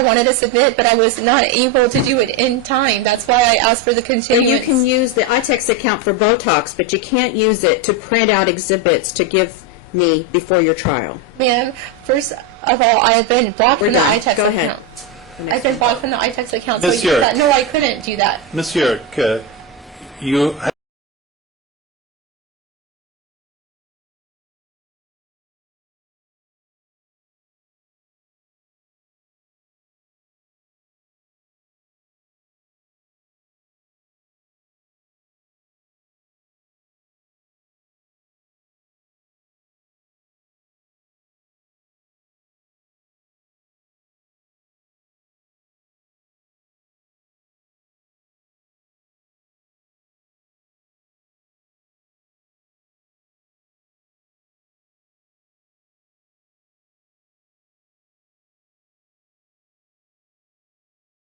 wanted to submit, but I was not able to do it in time. That's why I asked for the continuance. You can use the iText account for Botox, but you can't use it to print out exhibits to give me before your trial. Ma'am, first of all, I have been blocked from the iText Go ahead. account. I've been blocked from the iText account. Ms. So Yerrick. no, I couldn't do that. Ms. Yerrick, you